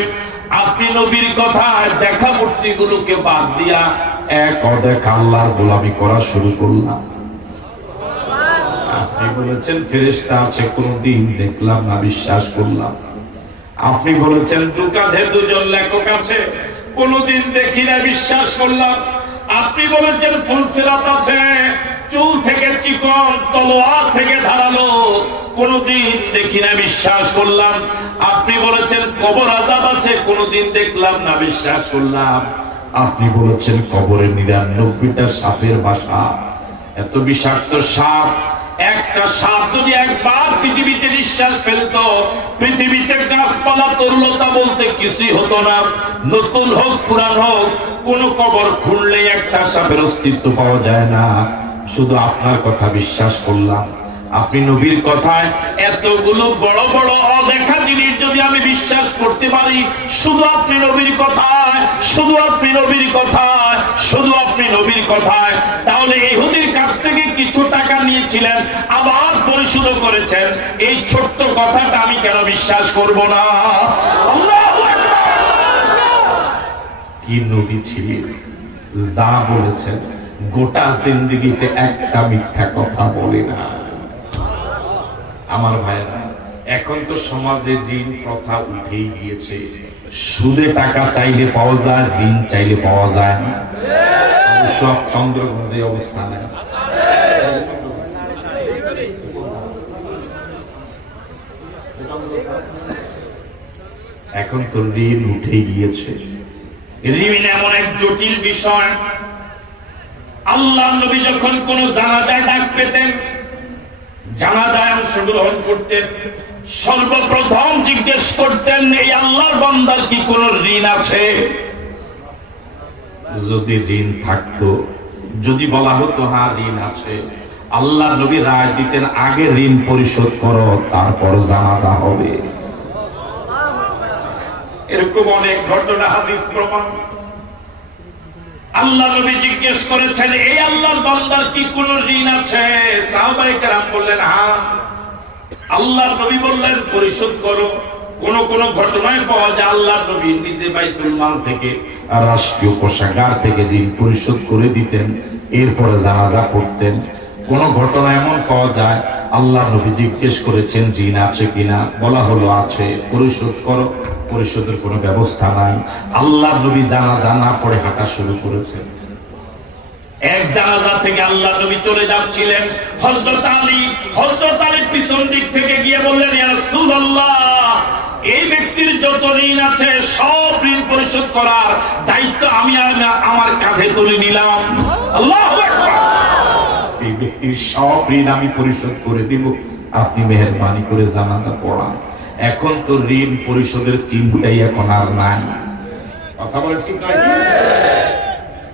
আপনি নবীর কথায় দেখা মূর্তিগুলোকে বাদ দিয়া এক অদেখা আল্লাহর গোলামি করা শুরু করলাম। আপনি বলেছেন ফেরেশতা আছে, কোনদিন দেখলাম না, বিশ্বাস করলাম। আপনি বলেছেন দু কাঁধে দুজন লেখক আছে, কোনদিন দেখি না, বিশ্বাস করলাম। আপনি বলেছেন ফুলসিরাত আছে, চুল থেকে চিকন, তলোয়ার থেকে ধারালো, কোনদিন দেখি না, বিশ্বাস করলাম। আপনি বলেছেন কবর আযাব আছে, কোনদিন দেখলাম না, বিশ্বাস করলাম। আপনি বলেছেন কবরে ৯৯টা সাপের বাসা, এত বিষাক্ত সাপ, একটা সাপ যদি একবার পৃথিবীতে নিঃশ্বাস ফেলতো, পৃথিবীতে গাছপালা তরুলতা বলতে কিছুই হতো না। নতুন হোক পুরান হোক, কোন কবর খুললেই একটা সাপের অস্তিত্ব পাওয়া যায় না। শুধু আপনার কথা বিশ্বাস করলাম। আপনি নবীর কথায় এতগুলো বড় বড় অদেখা জিনিস যদি আমি বিশ্বাস করতে পারি, শুধু আপনি নবীর কথায়, শুধু আপনি নবীর কথায়, শুধু আপনি নবীর কথায়, তাহলে ইহুদির কাছ থেকে কিছু টাকা নিয়েছিলেন, আবার পরিশোধ করেছেন, এই ছোট্ট কথাটা আমি কেন বিশ্বাস করব না? আল্লাহু আকবার। কি নবী ছিলেন, যা বলেছেন গোটা জিন্দেগিতে একটা মিথ্যা কথা বলে না। আমার ভাইরা, এখন তো সমাজে ঋণ প্রথা উঠেই গিয়েছে, সুদে টাকা চাইলে পাওয়া যায়, ঋণ চাইলে পাওয়া যায় না। সব চন্দ্রগঞ্জে অবস্থা নেই। এখন তো ঋণ উঠেই গিয়েছে। ঋণ এমন এক জটিল বিষয়। আল্লাহ নবী যখন কোন জানাজায় ডাক পেতেন, জানাজায় অংশগ্রহণ করতেন, সর্বপ্রথম জিজ্ঞেস করতেন এই আল্লাহর বান্দার কি কোন ঋণ আছে? যদি ঋণ থাকতো, যদি বলা হতো হ্যাঁ ঋণ আছে, আল্লাহ নবী রায় দিতেন আগে ঋণ পরিশোধ করো তারপর জানাজা হবে। এরকম অনেক ঘটনা হাদিস প্রমাণ। আল্লাহ নবী জিজ্ঞেস করেছেন এই আল্লাহর বান্দার কি কোনো ঋণ আছে? সাহাবায়ে কেরাম বললেন হ্যাঁ। আল্লাহ নবী বললেন পরিশোধ করো। কোন কোন ঘটনায় পাওয়া যায় আল্লাহ নবী নিজে বাইতুল মাল থেকে আর রাষ্ট্রীয় কোষাগার থেকে ঋণ পরিশোধ করে দিতেন, এরপরে জানাজা করতেন। কোন ঘটনা এমন পাওয়া যায় আল্লাহ নবী জিজ্ঞেস করেছেন ঋণ আছে কিনা, বলা হলো আছে, পরিশোধ করো। পরিশোধের কোনো ব্যবস্থা নাই। আল্লাহ নবী জানাজা না পড়ে হাঁটা শুরু করেছেন। এক জানাজা থেকে আল্লাহ নবী চলে যাচ্ছিলেন, হযরত আলী পিছন দিক থেকে গিয়ে বললেন ইয়া রাসূলুল্লাহ, এই ব্যক্তির যত ঋণ আছে সব ঋণ পরিশোধ করার দায়িত্ব আমি আমার কাঁধে তুলে নিলাম। আল্লাহু আকবার। এই ব্যক্তির সব ঋণ আমি পরিশোধ করে দিব, আপনি মেহেরবানি করে জানাজা পড়ান। এখন তো ঋণ পরিশোধের চিন্তাই এখন আর নাই। কথা বলে ঠিক নয়?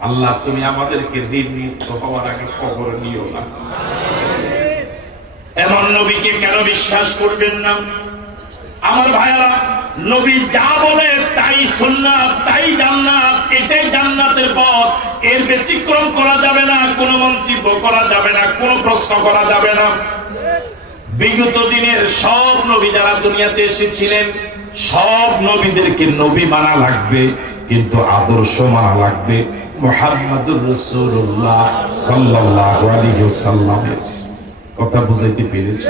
আল্লাহ তুমি আমাদেরকে ঋণ মুক্ত হওয়ার আগে খবর নিও না। এমন নবীকে কেন বিশ্বাস করবেন না? আমার ভাইরা, নবী যা বলে তাই সুন্নাত, তাই জান্নাত, এটাই জান্নাতের পথ। এর ব্যতিক্রম করা যাবে না, কোনো মন্তব্য করা যাবে না, কোনো প্রশ্ন করা যাবে না। বিগত দিনের সব নবী যারা দুনিয়াতে এসেছিলেন, সব নবীদেরকে নবী মানা লাগবে, কিন্তু আদর্শ মানা লাগবে মুহাম্মদুর রাসূলুল্লাহ সাল্লাল্লাহু আলাইহি ওয়াসাল্লামের। কথা বুঝাইতে পেরেছি?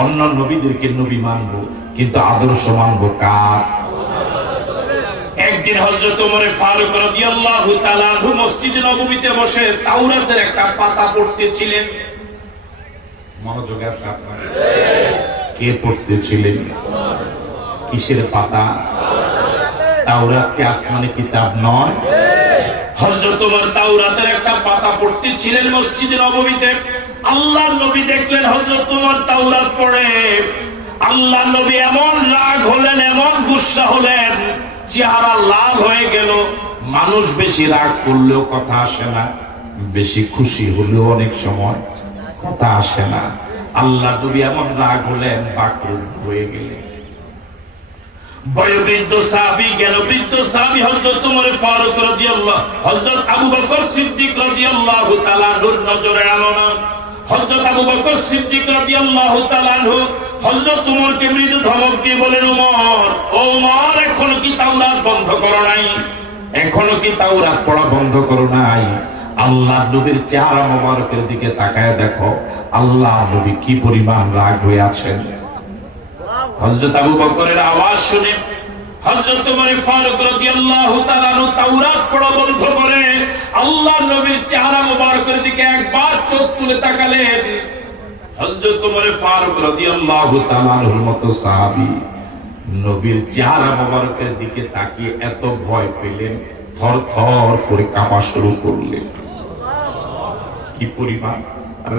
অন্য নবীদেরকে নবী মানবো, কিন্তু আদর্শ মানবো কার? একদিন হযরত ওমর ফারুক রাদিয়াল্লাহু তাআলা আনহু মসজিদে নববীতে বসে তাওরাতের একটা পাতা পড়তেছিলেন। মনোযোগ আছে আপনাদের? কে পড়তেছিলেন? কিসের পাতা? তাওরাত কি আসমানি কিতাব নয়? হযরত ওমর তাওরাতের একটা পাতা পড়তেছিলেন মসজিদে নববীতে। আল্লাহর নবী দেখলেন হযরত ওমর তাওরাত পড়ে। আল্লাহর নবী এমন রাগ হলেন, এমন গুসা হলেন, চেহারা লাল হয়ে গেল। মানুষ বেশি রাগ করলেও কথা আসে না, বেশি খুশি হলেও অনেক সময় কথা আসে না। আল্লাহ নবী এমন রাগ হলেন, বাকরুদ্ধ হয়ে গেলেন। বয়োবৃদ্ধ সাহাবী গেল, বৃদ্ধ সাহাবী হযরত ওমর ফারুক রাদিয়াল্লাহু, হযরত আবু বকর সিদ্দিক রাদিয়াল্লাহু তাআলা আনহুর নজরে আলো না। হযরত আবু বকর সিদ্দিক রাদিয়াল্লাহু তাআলা আনহু হযরত ওমরকে মৃদু ধমক দিয়ে বলেন, ওমর, ও ওমর, এখনো কি তাওরাত বন্ধ করো নাই? এখনো কি তাওরাত পড়া বন্ধ করো নাই? আল্লাহ নবীর চেহারা মোবারকের দিকে তাকায় দেখো, আল্লাহ নবী কি পরিমাণ রাগ হয়ে আছেন। হযরত আবু বকরের আওয়াজ শুনে হযরত ওমর ফারুক রাদিয়াল্লাহু তাআলা আনহু তাওরাত পড়া বন্ধ করে আল্লাহ নবীর চেহারা মোবারকের দিকে একবার চোখ তুলে তাকালেন। হযরত ওমর ফারুক রাদিয়াল্লাহু তাআলা আনহুর মতো সাহাবী নবীর চেহারা মোবারকের দিকে তাকিয়ে এত ভয় পেলেন, থরথর করে কাঁপা শুরু করলেন। কি পরিমাণ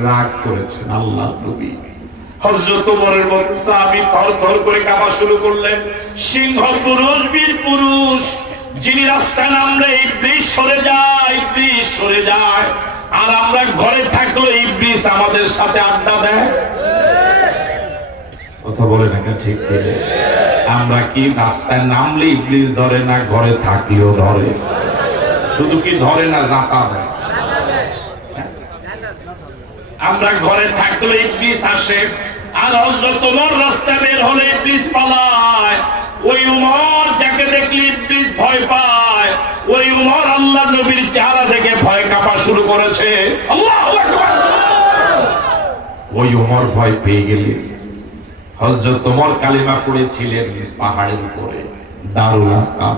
রাগ করেছেন আল্লাহ নবী। হযরত ওমরের মতো সাহাবী থরথর করে কাঁপা শুরু করলেন। সিংহ পুরুষ, বীর পুরুষ, যিনি রাস্তায় নামলে ইবলিস সরে যায়, ইবলিস সরে যায়। আর আমরা ঘরে থাকলে ইবলিস আমাদের সাথে আড্ডা দেয়। কথা বলে না ঠিক করে? আমরা কি রাস্তায় নামলে ইবলিস ধরে না, ঘরে থাকলেও ধরে? শুধু কি ধরে না, জাতা দেয়। আমরা ঘরে থাকলে ইবলিস আসে, আর হযরত ওমর রাস্তায় বের হলে ইবলিস পালায়। ওই ওমর যাকে দেখলে ইবলিস ভয় পায়, ওই ওমর আল্লাহ নবীর চেহারা দেখে ভয় কাঁপা শুরু করেছে। আল্লাহু আকবার। ওই ওমর ভয় পেয়ে গেলেন। হযরত ওমর কালিমা পড়েছিলেন পাহাড়ের উপরে, দারুল আরকাম।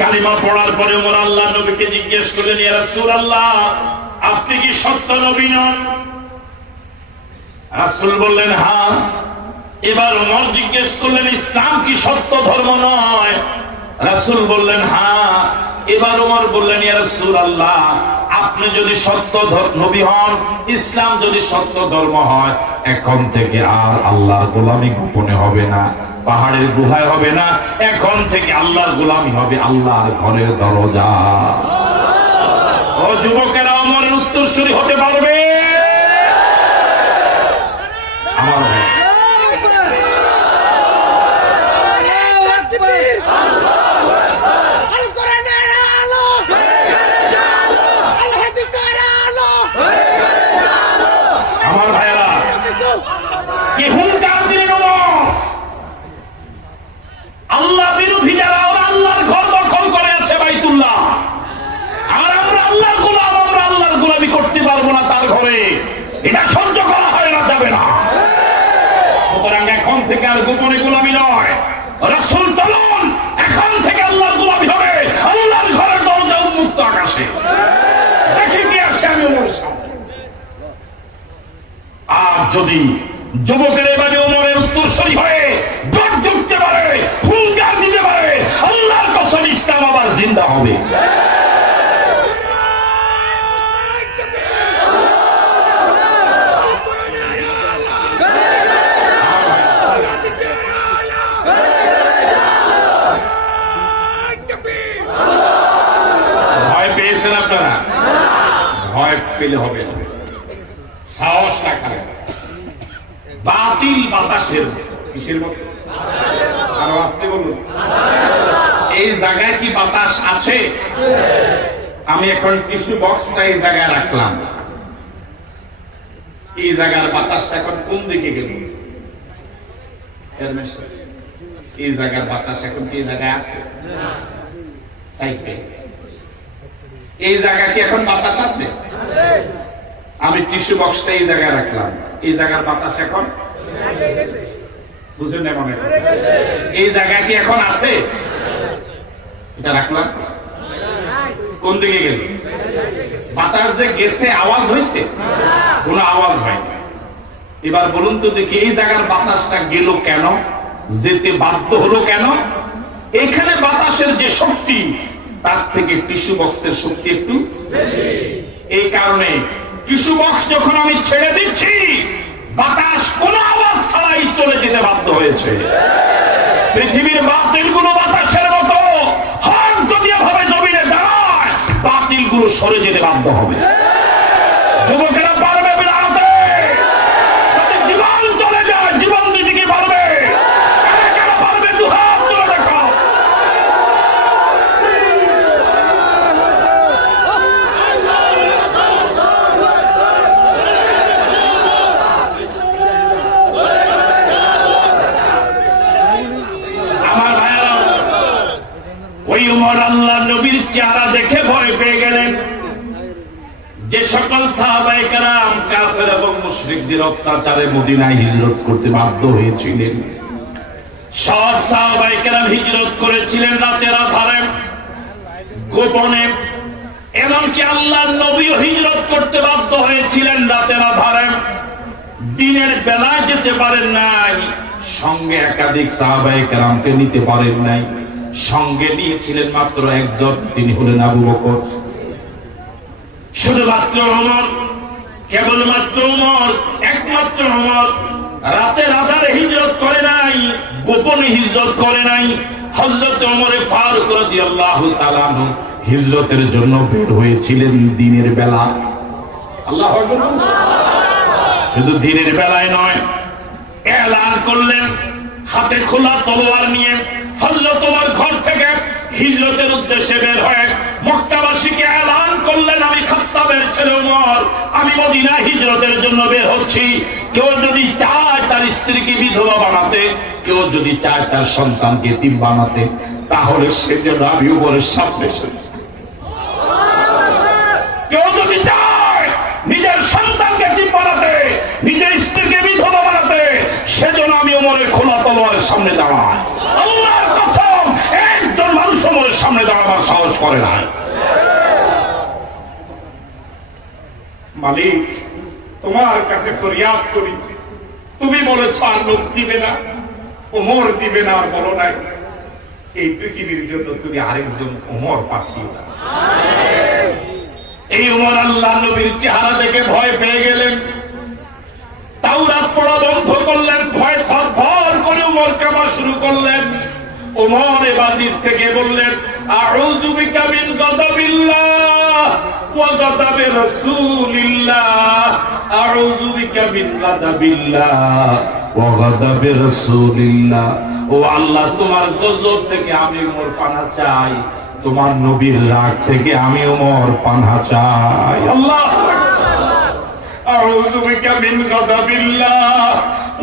কালিমা পড়ার পরে ওমর আল্লাহ নবীকে জিজ্ঞেস করলেন, ইয়া রাসূলুল্লাহ, আপনি কি সত্য নবী নন? রাসূল বললেন হ্যাঁ। এবার ওমর জিজ্ঞেস করলেন, ইসলাম কি সত্য ধর্ম নয়? রাসূল বললেন হ্যাঁ। এবার ওমর বললেন, ইয়া রাসূলুল্লাহ, আপনি যদি সত্য নবী হন, ইসলাম যদি সত্য ধর্ম হয়, এখন থেকে আর আল্লাহর গোলামি গোপনে হবে না, পাহাড়ের গুহায় হবে না, এখন থেকে আল্লাহর গোলামি হবে আল্লাহর ঘরের দরজা। ও যুবকেরা, ওমরের উত্তরসূরি হতে পারবে? আমার ভাইয়েরা, কি হুঙ্কার দিলেন ওমর! আল্লাহ বিরোধী যারা, ওরা আল্লাহর ঘর দখল করে আছে, বাইতুল্লাহ। আর আমরা আল্লাহর গোলাম, আমরা আল্লাহর গোলামি করতে পারবো না তার ঘরে। এটা সহ্য করা হয় না, যাবে না। সুতরাং এখন থেকে আর গোপনে গোলামি নয়, রাসূল চলুন, এখন থেকে আল্লাহর গোলামি হবে আল্লাহর ঘরের দরজা উন্মুক্ত আকাশে। দেখে কি আসে আমি ওমর সামনে। আর যদি যুবকের এবারে ওমরের উত্তরসূরি হয়ে ডট ঢুকতে পারে, হুঙ্কার দিতে পারে, আল্লাহর কসম ইসলাম আবার জিন্দা হবে। ভয় পেয়েছেন আপনারা? ভয় পেলে হবে না, সাহস রাখা। বাতিল বাতাসের কিসের মতো? আরো আসতে বলুন। এই জায়গায় কি বাতাস আছে? আমি এখন টিস্যু বক্সটা এই জায়গায় রাখলাম, এই জায়গার বাতাসটা এখন কোন দিকে গেল? এই জায়গার বাতাস এখন কি জায়গায় আছে? এই জায়গা কি এখন বাতাস আছে? আমি টিস্যু বক্সটা এই জায়গায় রাখলাম, এই জায়গার বাতাস এখন বুঝলেন না? মনে এই জায়গা কি এখন আছে? এটা রাখলাম, কোন দিকে গেল? বাতাস যে গেছে আওয়াজ হয়েছে? কোন আওয়াজ হয়নি। এবার বলুন তো দেখি, এই জায়গার বাতাসটা গেল কেন? যেতে বাধ্য হলো কেন? এখানে বাতাসের যে শক্তি, তার থেকে টিস্যু বক্সের শক্তি একটু বেশি। এই কারণে টিস্যু বক্স যখন আমি ছেড়ে দিচ্ছি, বাতাস কোন আওয়াজ ছাড়াই চলে যেতে বাধ্য হয়েছে। পৃথিবীর বাতিলগুলো বাতাসের মতো হঠাৎ যদি এভাবে জমিনে দাঁড়ায়, বাতিলগুলো সরে যেতে বাধ্য হবে। যুবকেরা পারবে বেড়াতে? যদি জীবন চলে যায়, জীবন দিতে কি পারবে? কেন পারবে? দু হাত তুলে দেখো। ওমর আল্লাহ নবীর চেহারা দেখে ভয় পেয়ে গেলেন। যে সকল সাহাবায়ে কেরাম কাফের এবং মুশরিকদের অত্যাচারে মদিনায় হিজরত করতে বাধ্য হয়েছিলেন, সব সাহাবায়ে কেরাম হিজরত করেছিলেন রাতের আধারে, গোপনে। এমনকি আল্লাহর নবীও হিজরত করতে বাধ্য হয়েছিলেন রাতের আধারে। দিনের বেলায় যেতে পারেন নাই, সঙ্গে একাধিক সাহাবায়ে কেরামকে নিতে পারেন নাই। সঙ্গে নিয়েছিলেন মাত্র একজন, তিনি হলেন আবু বকর। শুধুমাত্র ওমর, কেবলমাত্র ওমর, একমাত্র ওমর রাতের আধারে হিজরত করে নাই, গোপনে হিজরত করে নাই। হযরত ওমর ফারুক রাদিয়াল্লাহু তাআলা আনহু হিজরতের জন্য বের হয়েছিলেন দিনের বেলা। আল্লাহু আকবার। শুধু দিনের বেলায় নয়, এলান করলেন হাতে খোলা তলোয়ার নিয়ে। হযরত ওমর ঘর থেকে হিজরতের উদ্দেশ্যে বের হয়ে মক্কাবাসীকে এলান করলেন, আমি খাত্তাবের ছেলে ওমর, আমি মদিনা হিজরতের জন্য বের হচ্ছি। কেউ যদি চায় তার স্ত্রীকে বিধবা বানাতে, কেউ যদি চায় তার সন্তানকে এতিম বানাতে, তাহলে সে যেন আমি ওমরের সামনে। কেউ যদি চায় নিজের সন্তানকে এতিম বানাতে, নিজের স্ত্রীকে বিধবা বানাতে, সেজন্য আমি ওমরের খোলা তলোয়ারের সামনে দাঁড়াই। আল্লাহর কসম, একজন মানুষ ওমরের সামনে দাঁড়াবার সাহস করে না। মালিক, তোমার কাছে ফরিয়াদ করি, তুমি বলেছ আর লোক দিবে না, ওমর দিবে না, আর বলো নাই এই পৃথিবীর জন্য তুমি আরেকজন ওমর পাঠিয়ে দাও। এই ওমর আল্লাহ নবীর চেহারা দেখে ভয় পেয়ে গেলেন, তাওরাত পড়া বন্ধ করলেন, ভয় থরথর করে ওমর কাঁপা শুরু ওমর এবার নিজ থেকে বললেন আউযু বিকা মিন গাদাবিল্লাহ ওয়া গাদাবি রাসূলিল্লাহ, আউযু বিকা মিন গাদাবিল্লাহ ওয়া গাদাবি রাসূলিল্লাহ। ও আল্লাহ, তোমার গজব থেকে আমি ওমর পানা চাই, তোমার নবীর রাগ থেকে আমি ওমর পানা চাই। আল্লাহ, আউযু বিকা মিন গাদাবিল্লাহ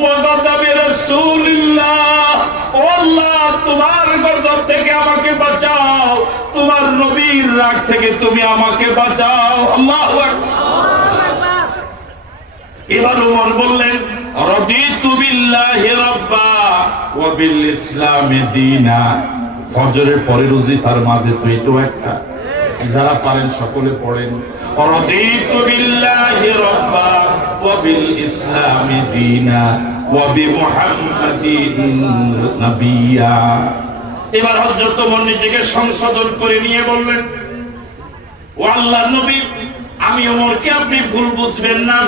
ওয়া গাদাবি রাসূলিল্লাহ। ও আল্লাহ, তোমার গজব থেকে আমাকে বাঁচাও, তোমার নবীর রাগ থেকে তুমি আমাকে বাঁচাও। আল্লাহু আকবার। এবার ওমর বললেন রাদিতু বিল্লাহি রাব্বা ওয়া বিল ইসলামি দীনা। ফজরের পরে রোজি তার মাঝে তো এটাও একটা, যারা পারেন সকলে পড়েন রাদিতু বিল্লাহি রাব্বা ওয়া বিল ইসলামি দীনা ওয়া বিমুহাম্মাদিন নাবিয়্যা। এবার হযরত ওমর নিজেকে সংশোধন করে নিয়ে বললেন ও আল্লাহর নবী, আমি ওমরকে আপনি ভুল বুঝবেন না,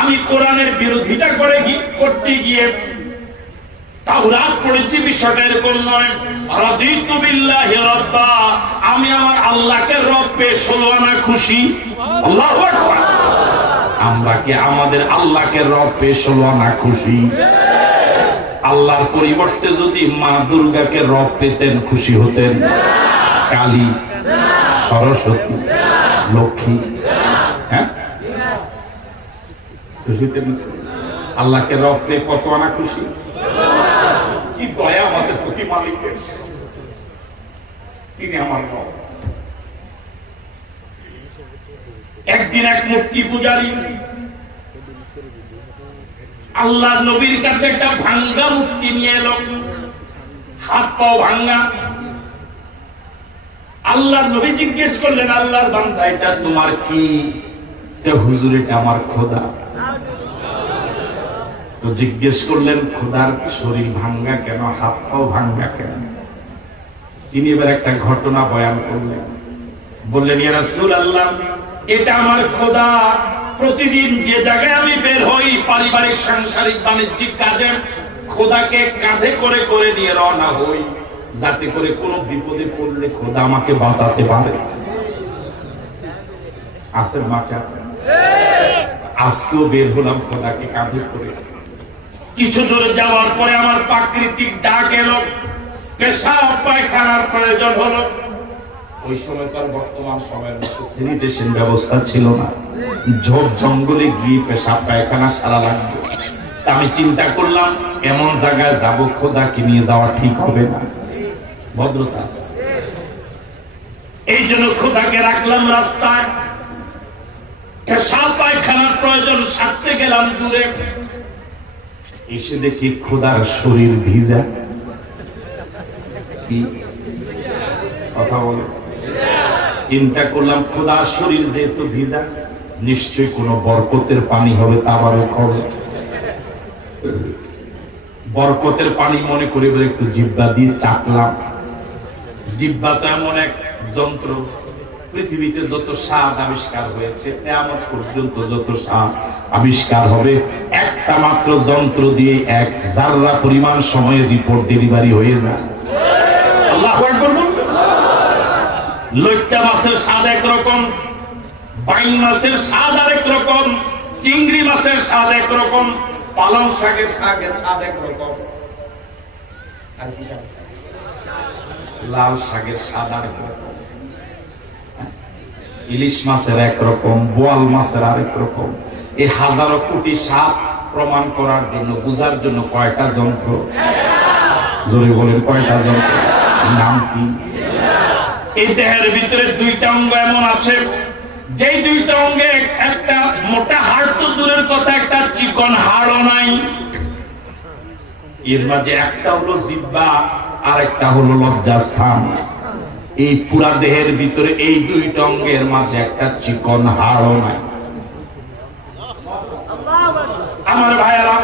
আমি কোরআনের বিরোধিতা করতে গিয়ে তাওরাত পড়েছি, বিষয়টা এরকম নয়। রাদিতু বিল্লাহি রাব্বা, আমি আমার আল্লাহকে রব পেয়ে 16 আনা খুশি। আল্লাহু আকবার। আমরা কি আমাদের আল্লাহকে রব পেয়ে 16 আনা খুশি? আল্লাহর পরিবর্তে যদি মা দুর্গাকে রব পেতেন খুশি হতেন? কালী, সরস্বতী, লক্ষ্মী, হ্যাঁ আল্লাহকে রব পেয়ে কত আনা খুশি? কি দয়া আমাদের প্রতি মালিকের, তিনি আমার রব। একদিন এক মূর্তি পূজারী আল্লাহ নবীর কাছে একটা ভাঙ্গা মূর্তি নিয়ে এলো, হাত পাও ভাঙ্গা। আল্লাহ নবী জিজ্ঞেস করলেন আল্লাহর বান্দা, এটা তোমার কি? হুজুর, এটা আমার খোদা। তো জিজ্ঞেস করলেন খোদার শরীর ভাঙ্গা কেন, হাত পাও ভাঙ্গা কেন? তিনি এবার একটা ঘটনা বয়ান করলেন, বললেন ইয়া রাসূলুল্লাহ, এটা আমার খোদা। প্রতিদিন যে জায়গায় আমি বের হই পারিবারিক সাংসারিক বাণিজ্যিক কাজে, খোদাকে কাঁধে করে করে নিয়ে রওনা হই, যাতে করে কোনো বিপদে পড়লে খোদা আমাকে বাঁচাতে পারে। আসেন মাচা, আজকেও বের হলাম খোদাকে কাঁধে করে। কিছু দূরে যাওয়ার পরে আমার প্রাকৃতিক ডাক এলো, পেশাব পায়খানার প্রয়োজন হলো। ওই সময়কার বর্তমান সময়ের মতো স্যানিটেশন ব্যবস্থা ছিল না, ঝোপ জঙ্গলে গিয়ে পেশাব পায়খানা সারা লাগবে। আমি চিন্তা করলাম এমন জায়গায় যাব খোদাকে নিয়ে যাওয়া ঠিক হবে না, ভদ্রতা। এই জন্য খোদাকে রাখলাম রাস্তায়, পেশাব পায়খানার প্রয়োজন সারতে গেলাম দূরে। এসে দেখি খোদার শরীর ভিজা। কি কথা বলে? চিন্তা করলাম খোদার শরীর যেহেতু ভিজা, নিশ্চয়ই কোনো বরকতের পানি হবে, তাবারক হবে। বরকতের পানি মনে করে একটু জিহ্বা দিয়ে চাটলাম। জিহ্বা তো এমন এক যন্ত্র, পৃথিবীতে যত স্বাদ আবিষ্কার হয়েছে কিয়ামত পর্যন্ত যত স্বাদ আবিষ্কার হবে, একটা মাত্র যন্ত্র দিয়ে 1 জাররা পরিমাণ সময়ে রিপোর্ট ডেলিভারি হয়ে যায়। আল্লাহু আকবার। লইট্টা মাছের স্বাদ একরকম, বাইন মাছের স্বাদ আরেক রকম, চিংড়ি মাছের স্বাদ একরকম, পালং শাকের স্বাদ একরকম, আর কি শাক? লাল শাকের স্বাদ আরেক রকম, ইলিশ মাছের একরকম, বোয়াল মাছের আরেক রকম। এই হাজারো কোটি স্বাদ প্রমাণ করার জন্য, বুঝার জন্য কয়টা যন্ত্র? জোরে বলেন, কয়টা যন্ত্র? নাম কি? এই দেহের ভিতরে 2টা অঙ্গ এমন আছে, যেই 2টা অঙ্গে একটা মোটা হাড় তো দূরের কথা, একটা চিকন হাড়ও নাই। এর মাঝে একটা হলো জিহ্বা, আর একটা হলো লজ্জাস্থান। এই পুরা দেহের ভিতরে এই 2টা অঙ্গের মাঝে একটা চিকন হাড়ও নাই। আমার ভাইয়েরা,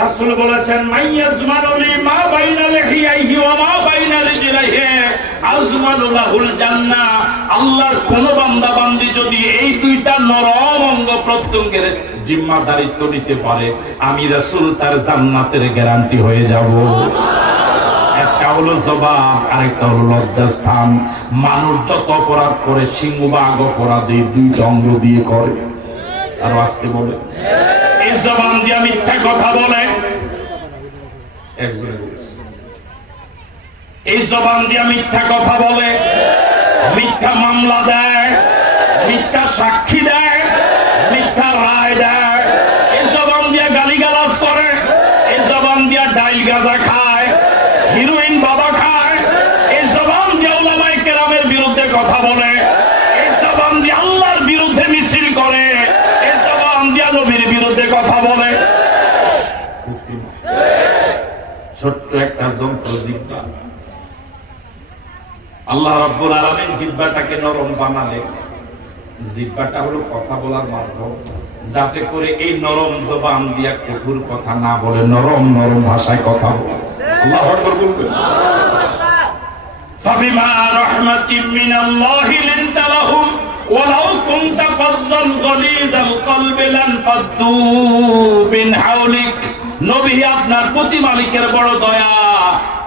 রাসূল বলেছেন মাইয়াজমানুলি মা বাইনা লিহিয়াইহি ওয়া মা বাইনা রিজলাইহি আজমানু লাহুল জান্নাহ। আল্লাহর কোন বান্দা বান্দি যদি এই 2টা নরম অঙ্গ প্রত্যঙ্গের জিম্মাদারিত্ব নিতে পারে, আমি রাসূল তার জান্নাতের গ্যারান্টি হয়ে যাব। একটা হলো জবান, আরেকটা হলো লজ্জাস্থান। মানুষ যত অপরাধ করে সিংহভাগ অপরাধ এই দুইটা অঙ্গ দিয়ে করে। আর আজকে বলে এই জবান দিয়ে মিথ্যা কথা বলে, এই জবান দিয়ে মিথ্যা কথা বলে, মিথ্যা মামলা দেয়, মিথ্যা সাক্ষী দেয়, মিথ্যা রায় দেয়, এই জবান দিয়ে গালিগালাজ করে, এই জবান দিয়ে ডাইল গাঁজা খায়, হিরোইন বাবা খায়, এই জবান দিয়ে উলামায়ে কেরামের বিরুদ্ধে কথা বলে, এই জবান দিয়ে আল্লাহর বিরুদ্ধে মিছিল করে, এই জবান দিয়ে নবীর বিরুদ্ধে কথা বলে। ছোট্ট একটা যন্ত্র জিহ্বা, আল্লাহ রাব্বুল আলামিন জিহ্বাটাকে নরম বানালে, জিহ্বাটা হলো কথা বলার মাধ্যম, যাতে করে এই নরম জবান দিয়া কঠোর কথা না বলে, নরম নরম ভাষায় কথা বলে। আল্লাহু আকবার বলবেন। ফাবিমা রাহমাতিন মিনাল্লাহি লিনতা লাহুম ওয়ালাউ কুনতা ফাজ্জান গালিযাল কলবি লানফাদ্দু মিন হাওলিক। নবী, আপনার প্রতি মালিকের বড় দয়া,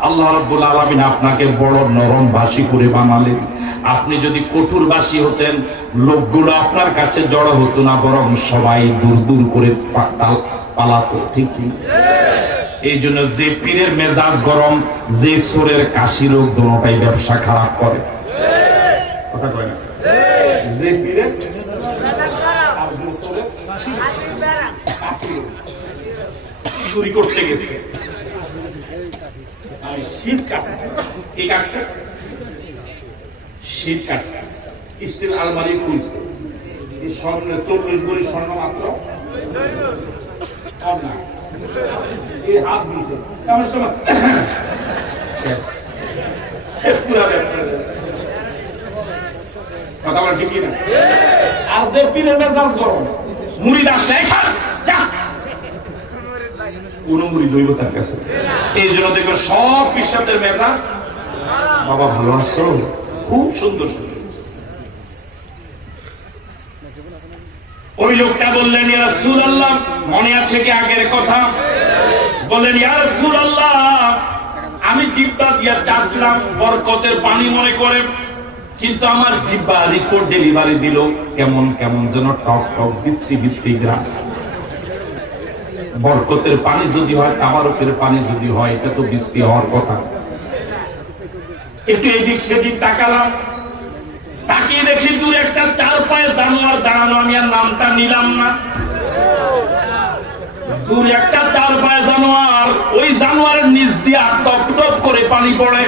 আল্লাহ রাব্বুল আলামিন আপনাকে বড় নরম ভাষী করে বানালেন। আপনি যদি কঠোর ভাষী হতেন, লোকগুলো আপনার কাছে জড়ো হতো না, বরং সবাই দূর দূর করে পালাতো। ঠিক কি? এই জন্য যে পীরের মেজাজ গরম, যে সোরের কাশি রোগ, দুটোটাই ব্যবসা খারাপ করে। কথা কয় না? যে পীরের চুরি করতে গেছে, শীত কাটছে, কি কাটছে? শীত কাটছে, স্টিল আলমারি খুলছে, স্বর্ণ 40 ভরি স্বর্ণ মাত্র হাত দিয়েছে, কথা বলা ঠিক না? আর যে পীরের মেজাজ গরম, মুড়িদ আসে কোন মুড়ি দইব তার কাছে। এই জন্য দেখবেন সব পিসাদের মেজাজ, বাবা ভালো আছো, খুব সুন্দর সুন্দর। ওই লোকটা বললেন, ইয়া রাসূলুল্লাহ, মনে আছে কি আগের কথা? বললেন, ইয়া রাসূলুল্লাহ, আমি জিহ্বা দিয়া চাটলাম বরকতের পানি মনে করে, কিন্তু আমার জিহ্বা রিপোর্ট ডেলিভারি দিল কেমন কেমন যেন টক টক বিশ্রী বিশ্রী গ্রাম। বরকতের পানি যদি হয়, তাবারকের পানি যদি হয়, এটা তো বিশ্রী হওয়ার কথা। একটু এদিক সেদিক তাকালাম, তাকিয়ে দেখি দূরে একটা 4 পায়ে জানোয়ার দাঁড়ানো, আমি আর নামটা নিলাম না। দূরে একটা 4 পায়ে জানোয়ার, ওই জানোয়ারের নিচ দিয়ে টপ টপ করে পানি পড়ে।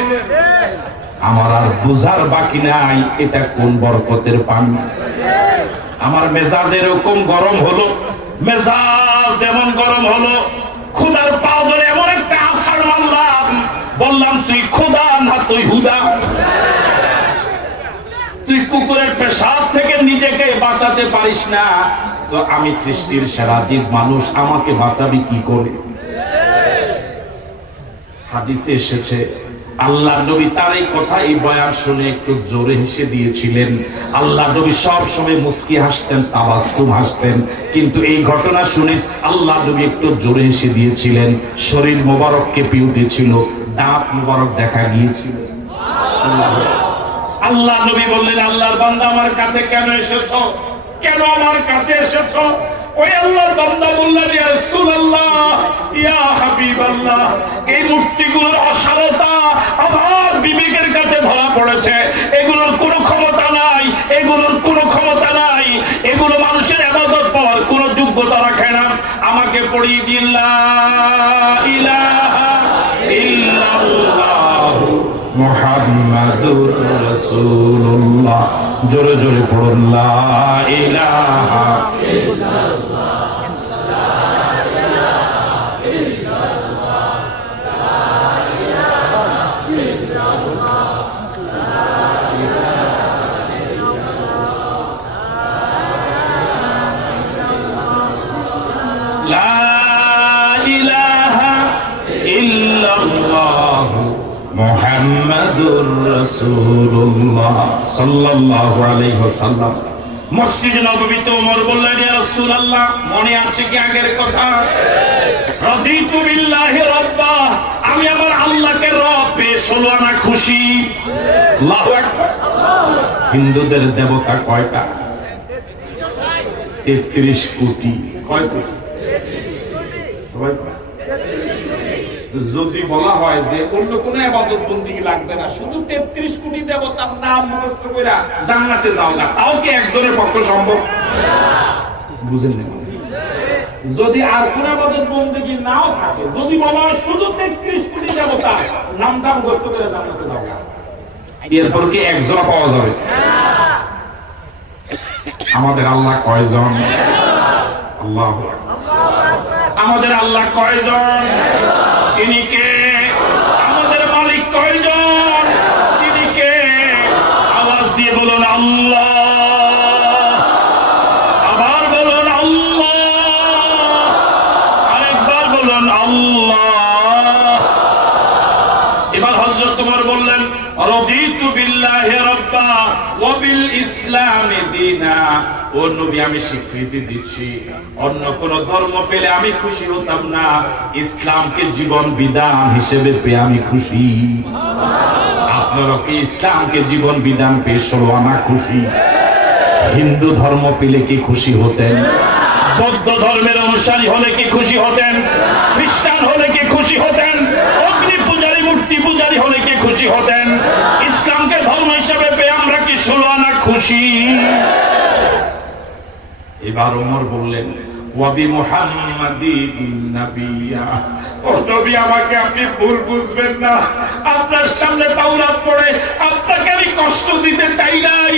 আমার আর বুঝার বাকি নাই এটা কোন বরকতের পানি। আমার মেজাজ এরকম গরম হলো, মেজাজ যেমন গরম হলো, খুদার পাও ধরে এমন একটা আছাড় মারলাম, বললাম, তুই খোদা না তুই হুদা? তুই কুকুরের পেশাব থেকে নিজেকে বাঁচাতে পারিস না, তো আমি সৃষ্টির সেরা জীব মানুষ, আমাকে বাঁচাবি কি করে? হাদিসে এসেছে, আল্লাহ নবী তার এই কথা, এই বয়ান শুনে একটু জোরে হেসে দিয়েছিলেন। আল্লাহ নবী সব সময় মুস্কি হাসতেন, তাবাসসুম হাসতেন, কিন্তু এই ঘটনা শুনে আল্লাহ নবী একটু জোরে হেসে দিয়েছিলেন। শরীর মোবারক কেঁপে উঠেছিল, দাঁত মোবারক দেখা গিয়েছিল। আল্লাহ নবী বললেন, আল্লাহর বান্দা, আমার কাছে কেন এসেছো? কেন আমার কাছে এসেছো? ওই আল্লাহর বান্দা বললেন, ইয়া রাসূলুল্লাহ, ইয়া হাবিবাল্লাহ, এই মূর্তিগুলোর অসারতা আমার বিবেকের কাছে ধরা পড়েছে। এগুলোর কোনো ক্ষমতা নাই, এগুলোর কোনো ক্ষমতা নাই, এগুলো মানুষের ইবাদত পাওয়ার কোনো যোগ্যতা রাখে না। আমাকে পড়িয়ে দিন লা ইলাহা ইল্লাল্লাহ মুহাম্মাদুর রাসূলুল্লাহ। জোরে জোরে পড়ুন, লা ইলাহা ইল্লাল্লাহ, লা ইলাহা ইল্লাল্লাহ, লা ইলাহা ইল্লাল্লাহ, লা ইলাহা ইল্লাল্লাহ, লা ইলাহা ইল্লাল্লাহ মুহাম্মাদুর রাসূলুল্লাহ সাল্লাল্লাহু আলাইহি ওয়াসাল্লাম। মসজিদে নববীতে ওমর বললেন, ইয়া রাসূলুল্লাহ, মনে আছে কি আগের কথা? রাদিতু বিল্লাহি রাব্বা, আমি আমার আল্লাহকে রব খুশি? আল্লাহু আকবার। হিন্দুদের দেবতা কয়টা? 33 কোটি। কয় কোটি? সবাই কয়। যদি বলা হয় যে অন্য কোনো ইবাদত বন্দেগী লাগবে না, শুধু 33 কোটি দেবতার নাম মুখস্থ কইরা জান্নাতে যাও না, তাও কি একজনের পক্ষে সম্ভব? বুঝেন না? যদি আর কোন ইবাদত বন্দেগী নাও থাকে, যদি বলা হয় শুধু 33 কোটি দেবতা নামটা মুখস্থ করে জান্নাতে যাও না, এরপর কি একজন পাওয়া যাবে? আমাদের আল্লাহ কয়জন? আল্লাহু আকবার। আমাদের আল্লাহ কয়জন? তিনি কে? আমাদের মালিক কয়জন? তিনি কে? আওয়াজ দিয়ে বলুন আল্লাহ। আবার বলুন আল্লাহ। আরেকবার বলুন আল্লাহ। এবার হযরত ওমর বললেন, রাদিতু বিল্লাহি রাব্বা ওয়া বিল ইসলামি দীনা। ও নবী, আমি স্বীকৃতি দিচ্ছি, অন্য কোন ধর্ম পেলে আমি খুশি হতাম না, ইসলামকে জীবন বিধান হিসেবে পেয়ে আমি খুশি। আপনারা কি ইসলামকে জীবন বিধান পেয়ে 16 আনা খুশি? হিন্দু ধর্ম পেলে কি খুশি হতেন? বৌদ্ধ ধর্মের অনুসারী হলে কি খুশি হতেন? খ্রিস্টান হলে কি খুশি হতেন? অগ্নি পূজারী, মূর্তি পূজারী হলে কি খুশি হতেন? ইসলামকে ধর্ম হিসেবে পেয়ে আমরা কি 16 আনা খুশি? এবার ওমর বললেন, ওয়াবি মুহাম্মাদিন নাবিয়্যা। ও নবী, আমাকে আপনি ভুল বুঝবেন না, আপনার সামনে তাওরাত পড়ে আপনাকে আমি কষ্ট দিতে চাই নাই,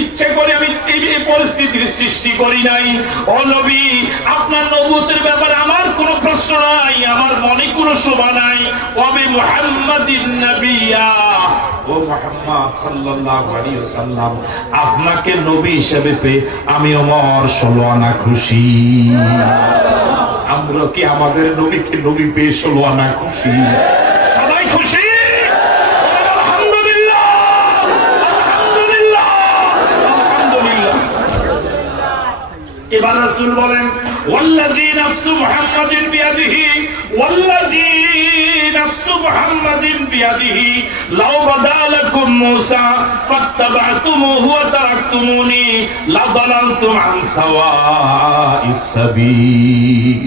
ইচ্ছে করে আমি এই পরিস্থিতির সৃষ্টি করি নাই। ও নবী, আপনার নবুয়তের ব্যাপারে আমার কোনো প্রশ্ন নাই, আমার মনে কোনো শোভা নাই। ওয়াবি মুহাম্মাদিন নাবিয়্যা। ও মুহাম্মদ সাল্লাল্লাহু আলাইহি ওয়াসাল্লাম, আপনাকে নবী হিসেবে পেয়ে আমি ওমর 16 আনা খুশি। আমরা কি আমাদের নবীকে নবী পেয়ে 16 আনা খুশি? সবাই খুশি? আলহামদুলিল্লাহ, আলহামদুলিল্লাহ, আলহামদুলিল্লাহ। এবার রাসূল বলেন, ওয়াল্লাযী নাফসু মুহাম্মাদিন বিয়াদিহি, ওয়াল্লাযী নাফসু মুহাম্মাদিন বিয়াদিহি, লাউ বাদা লাকুম মূসা ফাত্তাবা'তুমুহু ওয়া তারাকতুমুনি লাদালালতুম আন সাওয়াইস সাবিল।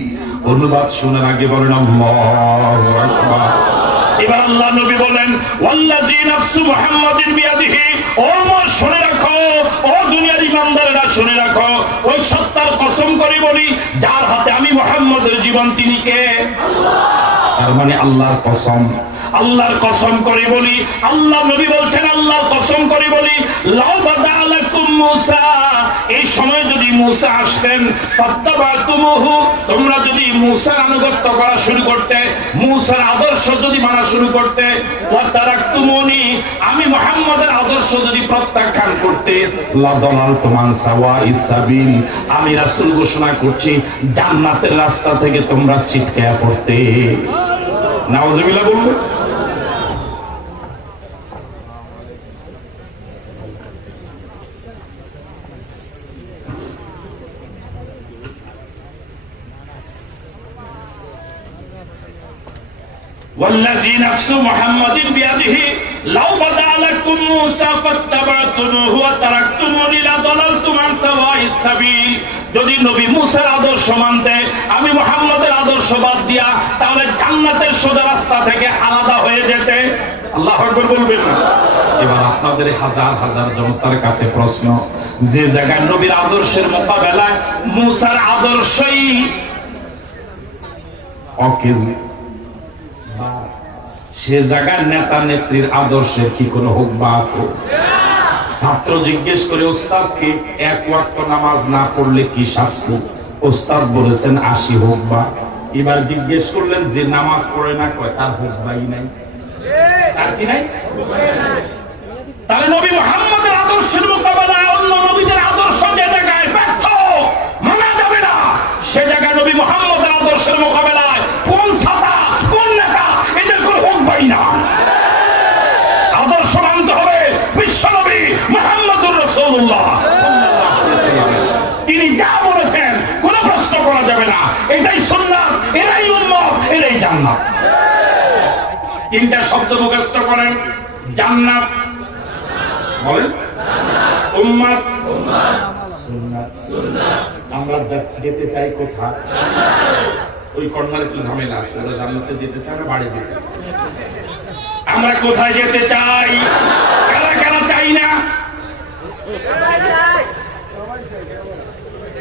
অনুবাদ শোনার আগে বলেন আল্লাহু আকবার। এবার আল্লাহ নবী বলেন, ওয়াল্লাযী নাফসু মুহাম্মাদিন বিয়াদিহি, ও ওমর শুনে রাখো, ও দুনিয়ার ইমানদারেরা শুনে রাখো, ওই সত্তার কসম করে বলি যার হাতে আমি মুহাম্মদের জীবন, তিনি কে? তার মানে আল্লাহর কসম। আল্লাহর কসম করে বলি, আল্লাহ নবী বলছেন আল্লাহর কসম করে বলি, লাউ বাদা লাকুম মূসা, এই সময় যদি মূসা আসতেন, ফাত্তাবা'তুমুহু, তোমরা যদি মূসার আনুগত্য করা শুরু করতে, মূসার আদর্শ যদি মানা শুরু করতে, ওয়া তারাকতুমুনি, আমি মুহাম্মদের আদর্শ যদি প্রত্যাখ্যান করতে, লাদালালতুম আন সাওয়াইস সাবিল, আমি রাসূল ঘোষণা করছি জান্নাতের রাস্তা থেকে তোমরা ছিটকে পড়তে। নাউজুবিল্লাহ বলবে। والذي نفس محمد بيده لو بدا لكم موسى فاتبعتموه وتركتموني لضللتم عن سواء السبيل। যদি নবী মুসার আদর্শ মানতে, আমি মুহাম্মদের আদর্শ বাদ দিয়া, তাহলে জান্নাতের সোজা রাস্তা থেকে আলাদা হয়ে যেতে। আল্লাহু আকবার বলবেন না? এবার আপনাদের হাজার হাজার জনতার কাছে প্রশ্ন, যে জায়গায় নবীর আদর্শের মোকাবেলায় মুসার আদর্শই অকেজো, সে জায়গার নেতা নেত্রীর আদর্শের কি কোনো হুকবা আছে? ছাত্র জিজ্ঞেস করে ওস্তাদকে, এক ওয়াক্ত নামাজ না পড়লে কি শাস্তি? ওস্তাদ বলেছেন 80 হুকবা। এবার জিজ্ঞেস করলেন যে নামাজ পড়ে না, কয় তার হুকবাই নাই। তার কি নাই? তাহলে নবী মুহাম্মদের আদর্শের মোকাবেলায় অন্য নবীদের আদর্শ যে জায়গায় ব্যর্থ, মানা যাবে না, সে জায়গায় নবী মুহাম্মদের আদর্শের মোকাবেলায় কোন ছাতা, কোন নেতা, এদের কোনো হুকবাই না। আদর্শ মানতে হবে বিশ্বনবী মুহাম্মদুর রাসূলুল্লাহ সাল্লাল্লাহু আলাইহি ওয়াসাল্লাম। তিনি যা বলেছেন কোনো প্রশ্ন করা যাবে না। এটাই সুন্নাত, এটাই উম্মত, এটাই জান্নাত। তিনটা শব্দ মুখস্থ করেন, জান্নাত বলেন, উম্মত সুন্নাত। আমরা যেতে চাই কোথায়? ওই কর্নারে একটু ঝামেলা আছে, ওরা জান্নাতে যেতে চায় না বাড়ি যেতে। আমরা কোথায় যেতে চাই? কারা কারা চাই না?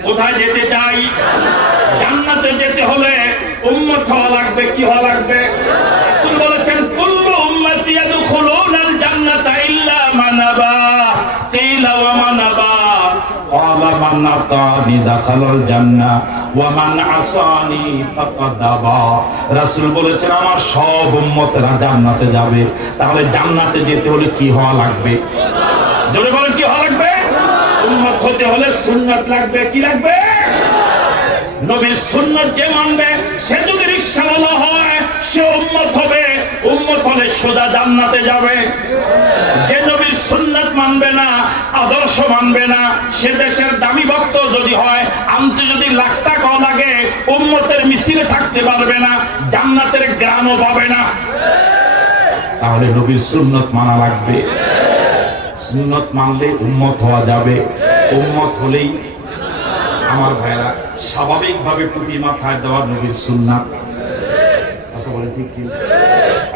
কোথায় যেতে চাই? জান্নাতে যেতে হলে উম্মত হওয়া লাগবে। কি হওয়া লাগবে? রাসূল বলেছেন কুল্লু উম্মতি ইয়াদখুলুনাল জান্নাতা ইল্লা মান আবা। কিলা ওয়া মান আবা? ক্বালা মান আতানি দাখালাল জান্নাহ ওয়া মান আসানি ফাকাদ আবা। রাসূল বলেছেন আমার সব উম্মতরা জান্নাতে যাবে। তাহলে জান্নাতে যেতে হলে কি হওয়া লাগবে? জোরে বলেন, কি হওয়া লাগবে? উম্মত হতে হলে সুন্নাত লাগবে। কি লাগবে? নবীর সুন্নাত যে মানবে, সে যদি রিকশাওয়ালা হয় সে উম্মত হবে। উম্মত হলে সোজা জান্নাতে যাবে। যে নবীর সুন্নাত মানবে না, আদর্শ মানবে না, সে দেশের দামি ভক্ত যদি হয়, আনতে যদি লাখ টাকা লাগে, উম্মতের মিছিলে থাকতে পারবে না, জান্নাতের গ্রামও পাবে না। তাহলে নবীর সুন্নাত মানা লাগবে। সুন্নাত মানলে উম্মত হওয়া যাবে। উম্মত হলেই আমার ভাইরা স্বাভাবিকভাবে টুপি মাথায় দেওয়া নবীর সুন্নাত। কথা বলে ঠিক কি?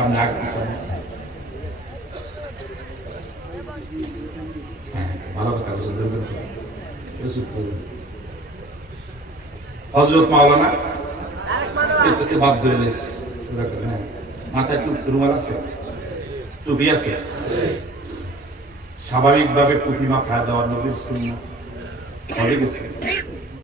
আপনি ভালো কথা বলছেন। হযরত মাওলানা বাদ ধরে মাথায় রুমাল আছে, টুপি আছে, স্বাভাবিকভাবে টুপি মাথায় দেওয়া নবীর সুন্নাত।